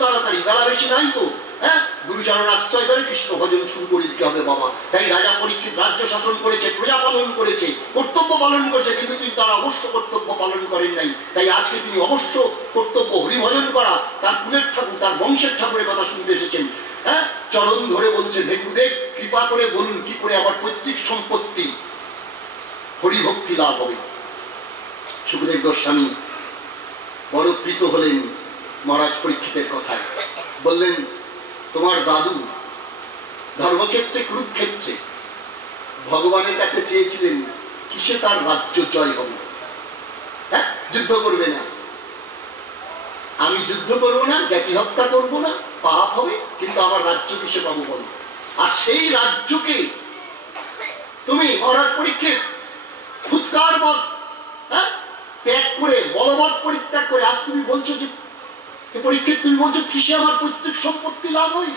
তাড়াতাড়ি, বেলা বেশি নাই তো, হ্যাঁ, গুরুচরণ আশ্রয় করে কৃষ্ণ ভজন শুরু করে দিতে হবে বাবা। তাই রাজা পরীক্ষিত রাজ্য শাসন করেছে, প্রজা পালন করেছে, কর্তব্য পালন করেছে, কিন্তু তারা অবশ্য কর্তব্য পালন করেন নাই। তাই আজকে তিনি অবশ্য কর্তব্য হরিভজন করা, তার কুলের ঠাকুর, তার বংশের ঠাকুরের কথা শুনতে এসেছেন। হ্যাঁ, চরণ ধরে বলছেন, হে গুরুদেব, কৃপা করে বলুন কি করে আমার পৈতৃক সম্পত্তি হরিভক্তি লাভ হবে। সুখদেব গোস্বামী বড় প্রীত হলেন মহারাজ পরীক্ষিতের কথায়। বললেন, তোমার দাদু ধর্মক্ষেত্রে, কুরুক্ষেত্রে ভগবানের কাছে চেয়েছিলেন কিসে তার রাজ্য জয় হবে। হ্যাঁ, যুদ্ধ করবে না, আমি যুদ্ধ করবো না, জ্ঞাতি হত্যা করবো না, পাপ হবে, কিন্তু আমার রাজ্য কিসে পাবো বলো। আর সেই রাজ্যকে তুমি মহারাজ পরীক্ষিত ফুৎকার বল, হ্যাঁ, ত্যাগ করে, বলবৎ পরিত্যাগ করে আজ তুমি বলছো যে পরীক্ষিত, তুমি বলছো কিসে আমার পৈতৃক সম্পত্তি লাভ হয়।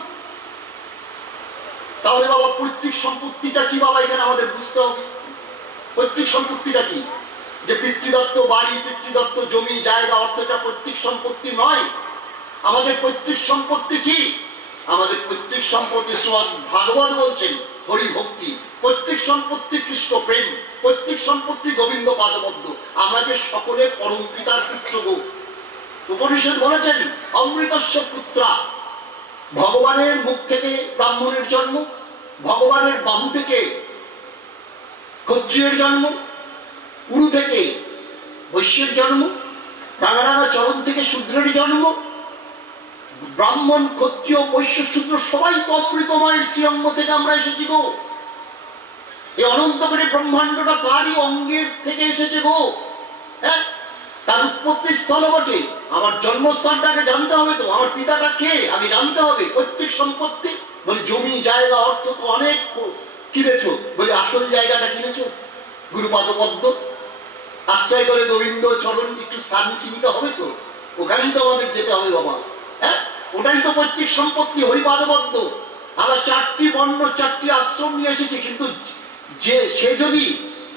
তাহলে বাবা পৈতৃক সম্পত্তিটা কি বাবা, এখানে আমাদের বুঝতে হবে। পৈতৃক সম্পত্তিটা কি? যে পিতৃদত্ত বাড়ি, পিতৃদত্ত জমি জায়গা, অর্থটা পৈতৃক সম্পত্তি নয়। আমাদের পৈতৃক সম্পত্তি কি? আমাদের পৈতৃক সম্পত্তি শ্রীমদ্ ভাগবত বলছেন হরি ভক্তি, পৈতৃক সম্পত্তি কৃষ্ণ প্রেম, পৈতৃক সম্পত্তি গোবিন্দ পাদপদ্ম। আমরা যে সকলে পরম পিতার পুত্র গো। উপনিষদ বলেছেন অমৃতস্য পুত্রা, ভগবানের মুখ থেকে ব্রাহ্মণের জন্ম, ভগবানের বাহু থেকে ক্ষত্রিয়ের জন্ম, উরু থেকে বৈশ্যের জন্ম, রাঙা রাঙা চরণ থেকে শূদ্রের জন্ম। ব্রাহ্মণ, ক্ষত্রিয়, বৈশ্য, শূদ্র সবাই তো অমৃতময়ের শ্রীঅঙ্গ থেকে আমরা এসেছি গো। এই অনন্ত করে ব্রহ্মাণ্ডটা তারই অঙ্গের থেকে এসেছে গো। হ্যাঁ, তার উৎপত্তি স্থল বটে। আমার জন্মস্থানটাকে জানতে হবে তো, আমার পিতাটা কে আগে জানতে হবে। পৈতৃক সম্পত্তি বলে জমি জায়গা অর্থ তো অনেক কিনেছো, বলে আসল জায়গাটা কিনেছো গুরুপাদ পদ্ম আশ্রয় করে গোবিন্দ চরণ, একটু স্থান কিনতে হবে তো, ওখানেই তো আমাদের যেতে হবে বাবা। হ্যাঁ, ওটাই তো পৈতৃক সম্পত্তি হরিপাদ পদ্ম। আমরা 4টি বর্ণ, 4টি আশ্রম নিয়ে এসেছি, কিন্তু যে সে যদি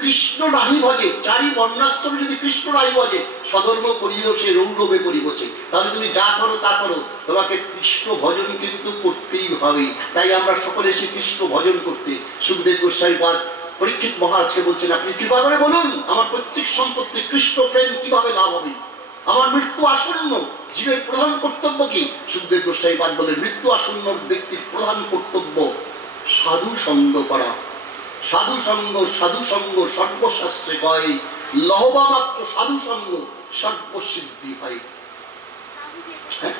কৃষ্ণ নাহি ভজে, চারি বর্ণাশ্রমে যদি কৃষ্ণ নাহি ভজে, স্বধর্ম করিল সে রৌরবে পরিবচে। তাহলে তুমি যা করো তা করো, তোমাকে কৃষ্ণ ভজন কিন্তু করতেই হবে। তাই আমরা সকলে এসে কৃষ্ণ ভজন করতে। সুখদেব গোস্বামী পাদ পরীক্ষিত মহারাজকে বলছেন, আপনি কৃপা করে বলুন আমার প্রত্যেক সম্পত্তি কৃষ্ণ প্রেম কিভাবে লাভ হবে, আমার মৃত্যু আসন্ন, জীবের প্রধান কর্তব্য কি? সুখদেব গোস্বামী পাদ বলেন, মৃত্যু আসন্ন ব্যক্তির প্রধান কর্তব্য সাধু সঙ্গ করা। সাধু সঙ্গ, সাধু সঙ্গ সর্বশাস্ত্রে কয়, লহবা মাত্র সাধু সঙ্গ সর্বসিদ্ধি হয়। হ্যাঁ,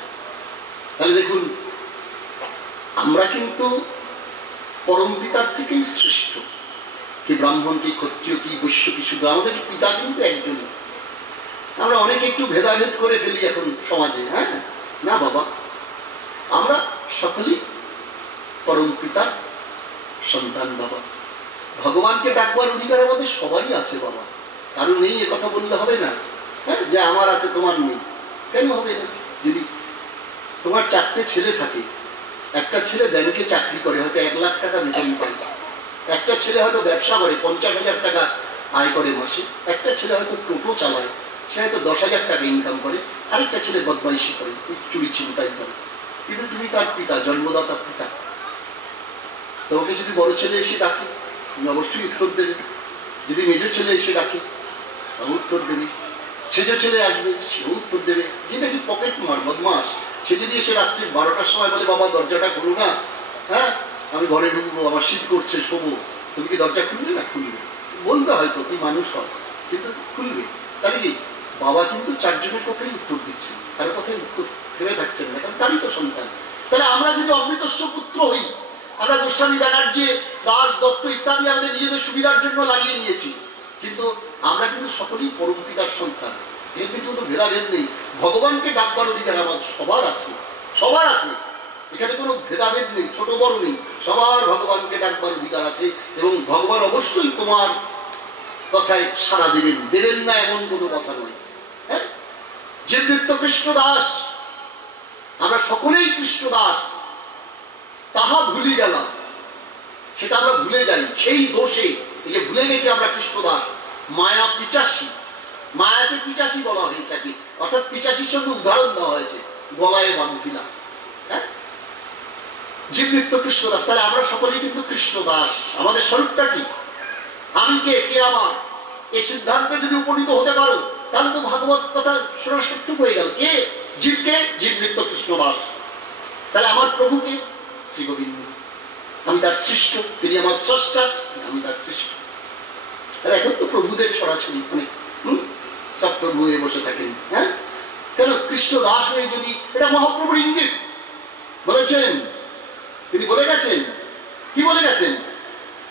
তাহলে দেখুন আমরা কিন্তু পরম পিতার থেকেই সৃষ্ট। কি ব্রাহ্মণ, কি ক্ষত্রিয়, কি বৈশ্য, কি শূদ্র, আমাদের পিতা কিন্তু একজনই। আমরা অনেকে একটু ভেদাভেদ করে ফেলি এখন সমাজে। হ্যাঁ না বাবা, আমরা সকলেই পরম পিতার সন্তান বাবা। ভগবানকে ডাকবার অধিকার আমাদের সবারই আছে বাবা, কারণ নেই এ কথা বললে হবে না। হ্যাঁ, যে আমার আছে তোমার নেই, কেন হবে না? যদি তোমার 4টে ছেলে থাকে, একটা ছেলে ব্যাংকে চাকরি করে, হয়তো 1 লাখ টাকা বেতন পায়, একটা ছেলে হয়তো ব্যবসা করে 50,000 টাকা আয় করে মাসে, একটা ছেলে হয়তো টোটো চালায়, সে হয়তো 10,000 টাকা ইনকাম করে, আরেকটা ছেলে বদমাইশি করে, চুরি চিন্তাই করে। কিন্তু তুমি তার পিতা, জন্মদাতা পিতা। তোমাকে যদি বড় ছেলে এসে ডাকে, তুমি অবশ্যই উত্তর দেবে। যদি মেজো ছেলে এসে ডাকে, উত্তর দেবে। সেজো ছেলে আসবে, সেও উত্তর দেবে। যে নাকি পকেট মার, বদমাস, সে যদি এসে রাত্রি 12টার সময় বলে, বাবা দরজাটা খুলো না, হ্যাঁ আমি ঘরে ঢুকবো, আমার শীত করছে, শোবো, তুমি কি দরজা খুলবে না? খুলবে, বলবে হয়তো তুই মানুষ হ, কিন্তু খুলবে। তাহলে কি বাবা কিন্তু 4 জনের কথাই উত্তর দিচ্ছে, কারো কথাই উত্তর ভেবে থাকছেন না, কারণ তারই তো সন্তান। তাহলে আমরা যদি অমৃতস্ব পুত্র হই, আমরা গোস্বামী ব্যানার্জি, দাস, দত্ত ইত্যাদি আমাদের নিজেদের সুবিধার জন্য লাগিয়ে নিয়েছি, কিন্তু আমরা কিন্তু সকলেই পরম পিতার সন্তান। এর কিন্তু কোনো ভেদাভেদ নেই। ভগবানকে ডাকবার অধিকার আমাদের সবার আছে, সবার আছে, এখানে কোনো ভেদাভেদ নেই, ছোট বড় নেই, সবার ভগবানকে ডাকবার অধিকার আছে। এবং ভগবান অবশ্যই তোমার কথায় সাড়া দেবেন, দেবেন না এমন কোনো কথা নয়। হ্যাঁ, যে নিত্য কৃষ্ণ দাস, আমরা সকলেই কৃষ্ণ দাস, তাহা ভুলি গেলাম, সেটা আমরা ভুলে যাই, সেই দোষে এই যে ভুলে গেছি আমরা কৃষ্ণ দাস। মায়া পিচাসী, মায়াকে পিচাসী বলা হয়েছে কি, অর্থাৎ পিচাসীর সঙ্গে উদাহরণ দেওয়া হয়েছে, গলায় বাঁধিলা। হ্যাঁ, জীব নিত্য কৃষ্ণ দাস। তাহলে আমরা সকলেই কিন্তু কৃষ্ণ দাস। আমাদের স্বরূপটা কি? আমি কে, কে আমার, এই সিদ্ধান্তে যদি উপনীত হতে পারো, তাহলে তো ভাগবত কথা শোনা সার্থক হয়ে গেল। কে? জীবকে, জীব নিত্য কৃষ্ণ দাস। তাহলে আমার প্রভুকে, শ্রী গোবিন্দ, আমি তার সৃষ্ট, তিনি আমার স্রষ্টা, আমি তার সৃষ্ট। আর এখন তো প্রভুদের ছড়াছড়ি অনেক, সব প্রভু হয়ে বসে থাকেন। হ্যাঁ, কেন? কৃষ্ণ দাস হয়ে যদি, এটা মহাপ্রভুর ইঙ্গিত বলেছেন, তিনি বলে গেছেন, কি বলে গেছেন,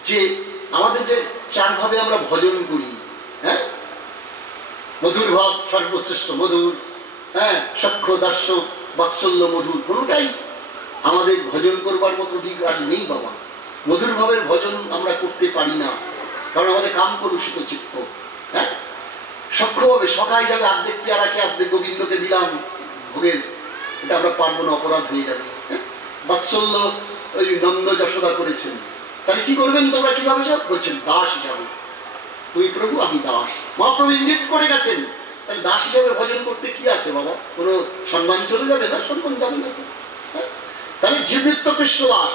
যে আমাদের যে 4 ভাবে আমরা ভজন করি, হ্যাঁ, মধুর ভাব সর্বশ্রেষ্ঠ মধুর, হ্যাঁ, সখ্য দাস্য বাৎসল্য মধুর, কোনোটাই আমাদের ভজন করবার মতো অধিকার নেই বাবা। মধুর ভাবের ভজন আমরা করতে পারি না, কারণ আমাদের কাম কলুষিত চিত্ত। হ্যাঁ, সখ্যভাবে সকাই যাবে, অর্ধেক পেয়ারাকে অর্ধেক গোবিন্দকে দিলাম ভোগের, এটা আমরা পারবো না, অপরাধ হয়ে যাবে। বাৎসল্য ওই নন্দ যশোদা করেছেন, তাহলে কি করবেন তোমরা, কিভাবে যাও বলছেন, দাস হিসাবে। তুই প্রভু, আমি দাস, মহাপ্রভু ইঙ্গিত করে গেছেন। তাহলে দাস হিসাবে ভজন করতে কি আছে বাবা? কোনো সম্মান চলে যাবে না? সম্মান যাবে না। তাহলে জীব নিত্য কৃষ্ণ দাস,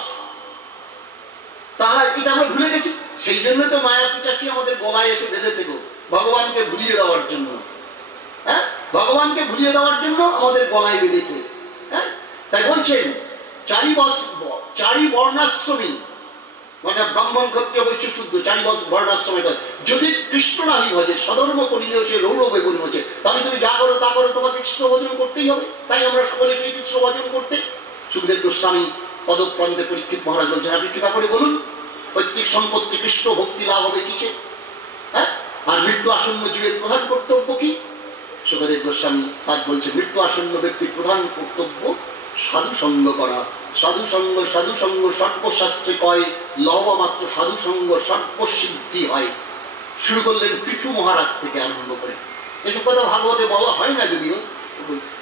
তাহা এটা আমরা ভুলে গেছি। সেই জন্য তো মায়া পিচাসী আমাদের গলায় এসে বেঁধেছে গো, ভগবানকে ভুলিয়ে দেওয়ার জন্য। হ্যাঁ, ভগবানকে ভুলিয়ে দেওয়ার জন্য আমাদের গলায় বেঁধেছে। হ্যাঁ, তাই বলছেন চারি বর্ণাশ্রমী, মানে ব্রাহ্মণ ক্ষত্রিয় বৈশ্য শূদ্র, 4 বর্ণাশ্রমীটা যদি কৃষ্ণ নাহি ভজে, স্বধর্ম করিলেও সে রৌরবে পরিবচে। তাহলে তুমি যা করো তা করো, তোমাকে কৃষ্ণ ভজন করতেই হবে। তাই আমরা সকলে সেই কৃষ্ণ ভজন করতে। সুখদেব গোস্বামী পদপ্রান্তে পরীক্ষিত মহারাজ বলছেন, আপনি কৃপা করে বলুন পৈতৃক সম্পত্তি কৃষ্ণ ভক্তি লাভ হবে কিসে? হ্যাঁ, আর মৃত্যু আসন্ন জীবের প্রধান কর্তব্য কি? সুখদেব গোস্বামী আজ বলছে, মৃত্যু আসন্ন ব্যক্তির প্রধান কর্তব্য সাধু সঙ্গ করা। সাধু সঙ্গ সর্বশাস্ত্রে কয়, লহবা মাত্র সাধু সঙ্গ সর্বসিদ্ধি হয়। শুরু করলেন পৃথু মহারাজ থেকে আরম্ভ করে। এসব কথা ভাগবতে বলা হয় না, যদিও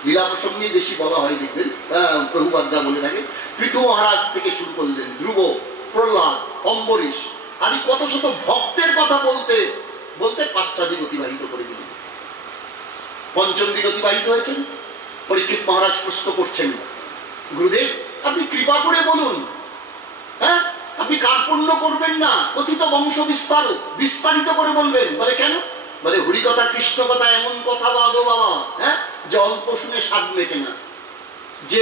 লীলা প্রসঙ্গে বেশি বলা হয়, দেখবেন প্রভুপাদরা বলে থাকে। পৃথু মহারাজ থেকে শুরু করলেন, ধ্রুব, প্রহ্লাদ, অম্বরীশ আদি কত শত ভক্তের কথা বলতে বলতে 5টা দিন অতিবাহিত করে দিলেন। পঞ্চম দিন অতিবাহিত হয়েছেন। পরীক্ষিত মহারাজ প্রশ্ন করছেন, গুরুদেব আপনি কৃপা করে বলুন, হ্যাঁ আপনি কার্পণ্য করবেন না, কথিত বংশ বিস্তারিত করে বলবেন। বলে কেন? বলে হরিকথা কৃষ্ণ কথা এমন কথা গো বাবা, হ্যাঁ যে অল্প শুনে স্বাদ মেটে না, যে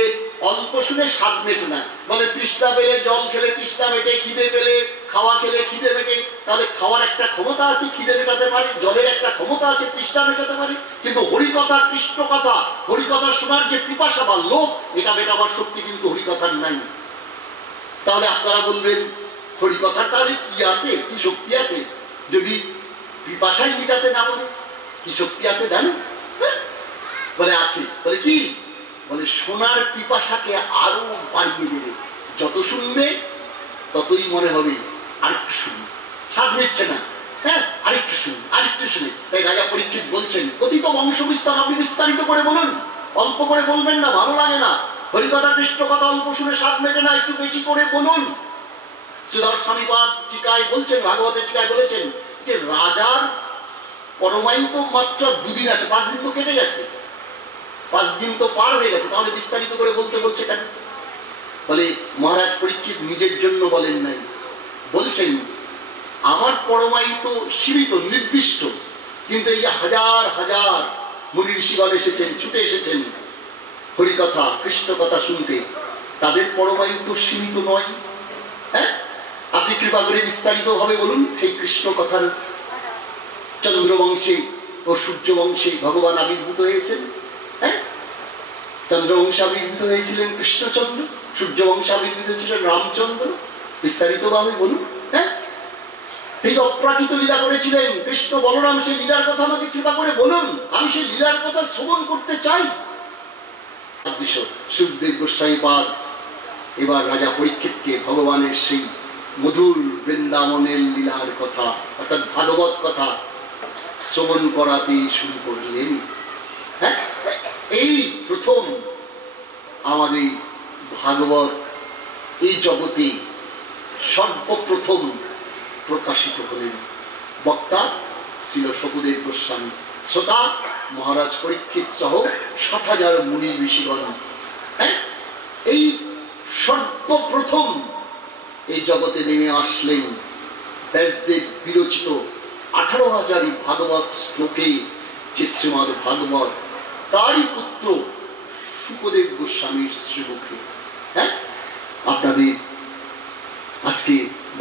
অল্প শুনে স্বাদ মেটে না। বলে তৃষ্ণা পেলে জল খেলে তৃষ্ণা মেটে, খিদে পেলে খাওয়া খেলে খিদে মেটে। তাহলে খাওয়ার একটা ক্ষমতা আছে, খিদে মেটাতে পারে, জলের একটা ক্ষমতা আছে, তৃষ্ণা মেটাতে পারে। কিন্তু হরিকথা কৃষ্ণ কথা, হরিকথা শোনার যে পিপাসা বা লোভ, এটা মেটাবার শক্তি কিন্তু হরিকথার নাই। তাহলে আপনারা বলবেন হরিকথার তাহলে কি আছে, কি শক্তি আছে? যদি পিপাসাই মেটাতে না বলে কি শক্তি আছে জানেন? বলে আছে। বলে কি? বলে শোনার পিপাসাকে আরো বাড়িয়ে দেবে। যত শুনবে ততই মনে হবে আরেকটু শুনি, স্বাদ মিটছে না, হ্যাঁ আরেকটু শুনি, আরেকটু শুনি। তাই রাজা পরীক্ষিত বলছেন, কথিত বংশ বিস্তার আপনি বিস্তারিত করে বলুন, অল্প করে বলবেন না, ভালো লাগে না। হরিকথা কৃষ্ণ কথা অল্প শুনে স্বাদ মেটে না, একটু বেশি করে বলুন। শ্রীধর স্বামীপাদ টিকায় বলছেন, ভাগবতের টিকায় বলেছেন যে রাজার পরমায়ু তো মাত্র 2 দিন আছে, 5 দিন তো কেটে গেছে, 5 দিন তো পার হয়ে গেছে, তাহলে বিস্তারিত করে বলতে বলছে কেন? বলে মহারাজ পরীক্ষিত নিজের জন্য বলেন নাই, বলছেন আমার পরমায়ু তো সীমিত নির্দিষ্ট, কিন্তু এই যে হাজার হাজার মুনি ঋষিগণ এসেছেন, ছুটে এসেছেন হরিকথা কৃষ্ণ কথা শুনতে, তাদের পরমায়ু তো সীমিত নয়। হ্যাঁ আপনি কৃপা করে বিস্তারিত ভাবে বলুন সেই কৃষ্ণ কথার। চন্দ্রবংশে ও সূর্যবংশে ভগবান আবির্ভূত হয়েছেন। হ্যাঁ চন্দ্রবংশে আবির্ভূত হয়েছিলেন কৃষ্ণচন্দ্র, সূর্যবংশে আবির্ভূত হয়েছিলেন রামচন্দ্র। বিস্তারিত ভাবে বলুন। হ্যাঁ এই অপ্রাকৃত লীলা করেছিলেন কৃষ্ণ বলরাম, সেই লীলার কথা আমাকে কৃপা করে বলুন, আমি সেই লীলার কথা শ্রবণ করতে চাই। সুখদেব গোস্বামী পাদ এবার রাজা পরীক্ষিতকে ভগবানের সেই মধুর বৃন্দাবনের লীলার কথা অর্থাৎ ভাগবত কথা শ্রবণ করাতে শুরু করলেন। হ্যাঁ এই প্রথম আমাদের ভাগবত এই জগতে সর্বপ্রথম প্রকাশিত হলেন। বক্তা ছিল শুকদেব গোস্বামী, শ্রোতা মহারাজ পরীক্ষিত সহ 60,000 মুনি ঋষিগণ। হ্যাঁ এই সর্বপ্রথম এই জগতে নেমে আসলেন ব্যাসদেব বিরচিত 18,000 ভাগবত শ্লোকে যে শ্রীমদ ভাগবত, তারই পুত্র শুকদেব গোস্বামীর শ্রীমুখে। হ্যাঁ আপনাদের আজকে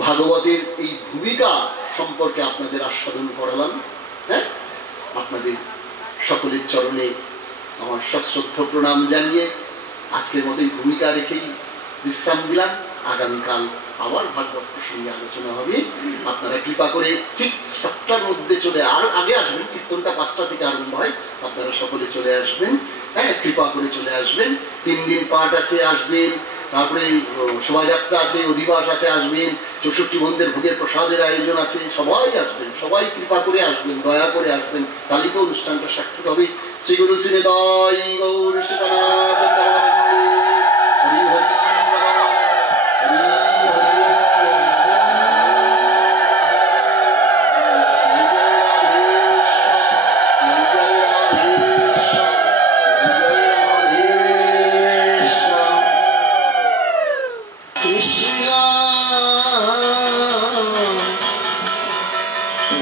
ভাগবতের এই ভূমিকা সম্পর্কে আপনাদের আস্বাদন করালাম। হ্যাঁ আপনাদের সকলের চরণে আমার সশ্রদ্ধ প্রণাম জানিয়ে আজকের মতো এই ভূমিকা রেখেই বিশ্রাম দিলাম। আগামীকাল আবার ভাগবত প্রসঙ্গে আলোচনা হবে। আপনারা কৃপা করে ঠিক 7টার মধ্যে চলে আরো আগে আসবেন, কীর্তনটা 5টা থেকে আরম্ভ হয়, আপনারা সকলে চলে আসবেন। হ্যাঁ কৃপা করে চলে আসবেন। 3 দিন পাঠ আছে, আসবেন। তারপরে শোভাযাত্রা আছে, অধিবাস আছে, আসবেন। 64 বন্ধের ভোগের প্রসাদের আয়োজন আছে, সবাই আসবেন, সবাই কৃপা করে আসবেন, দয়া করে আসবেন, তাহলে তো অনুষ্ঠানটা সার্থক হবে। শ্রী গুরু শ্রীনিতাই গৌর সীতানাথ হরি হরি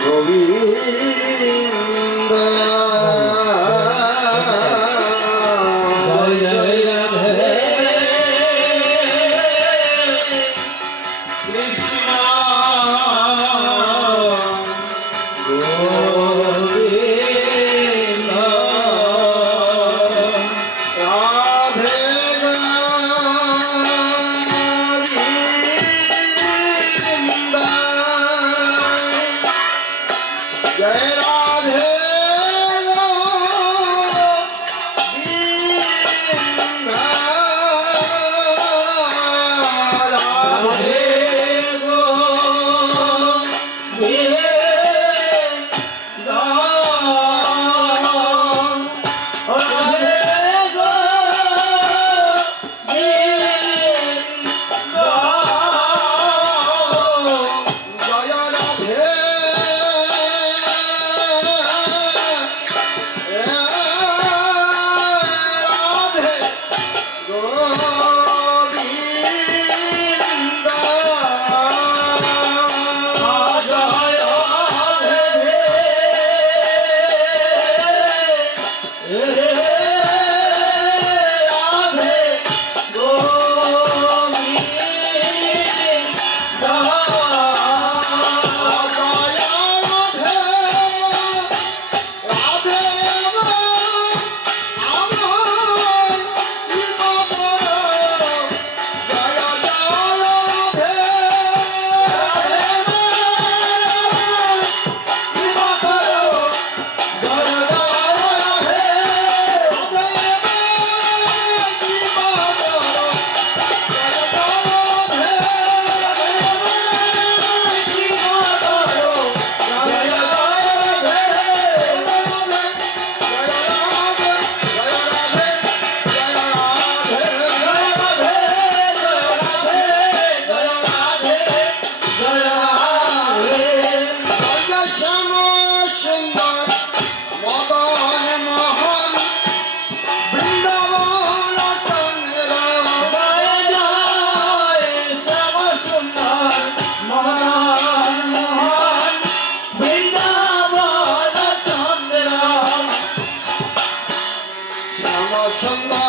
গোবিন্দ সুন্দর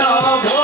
নভ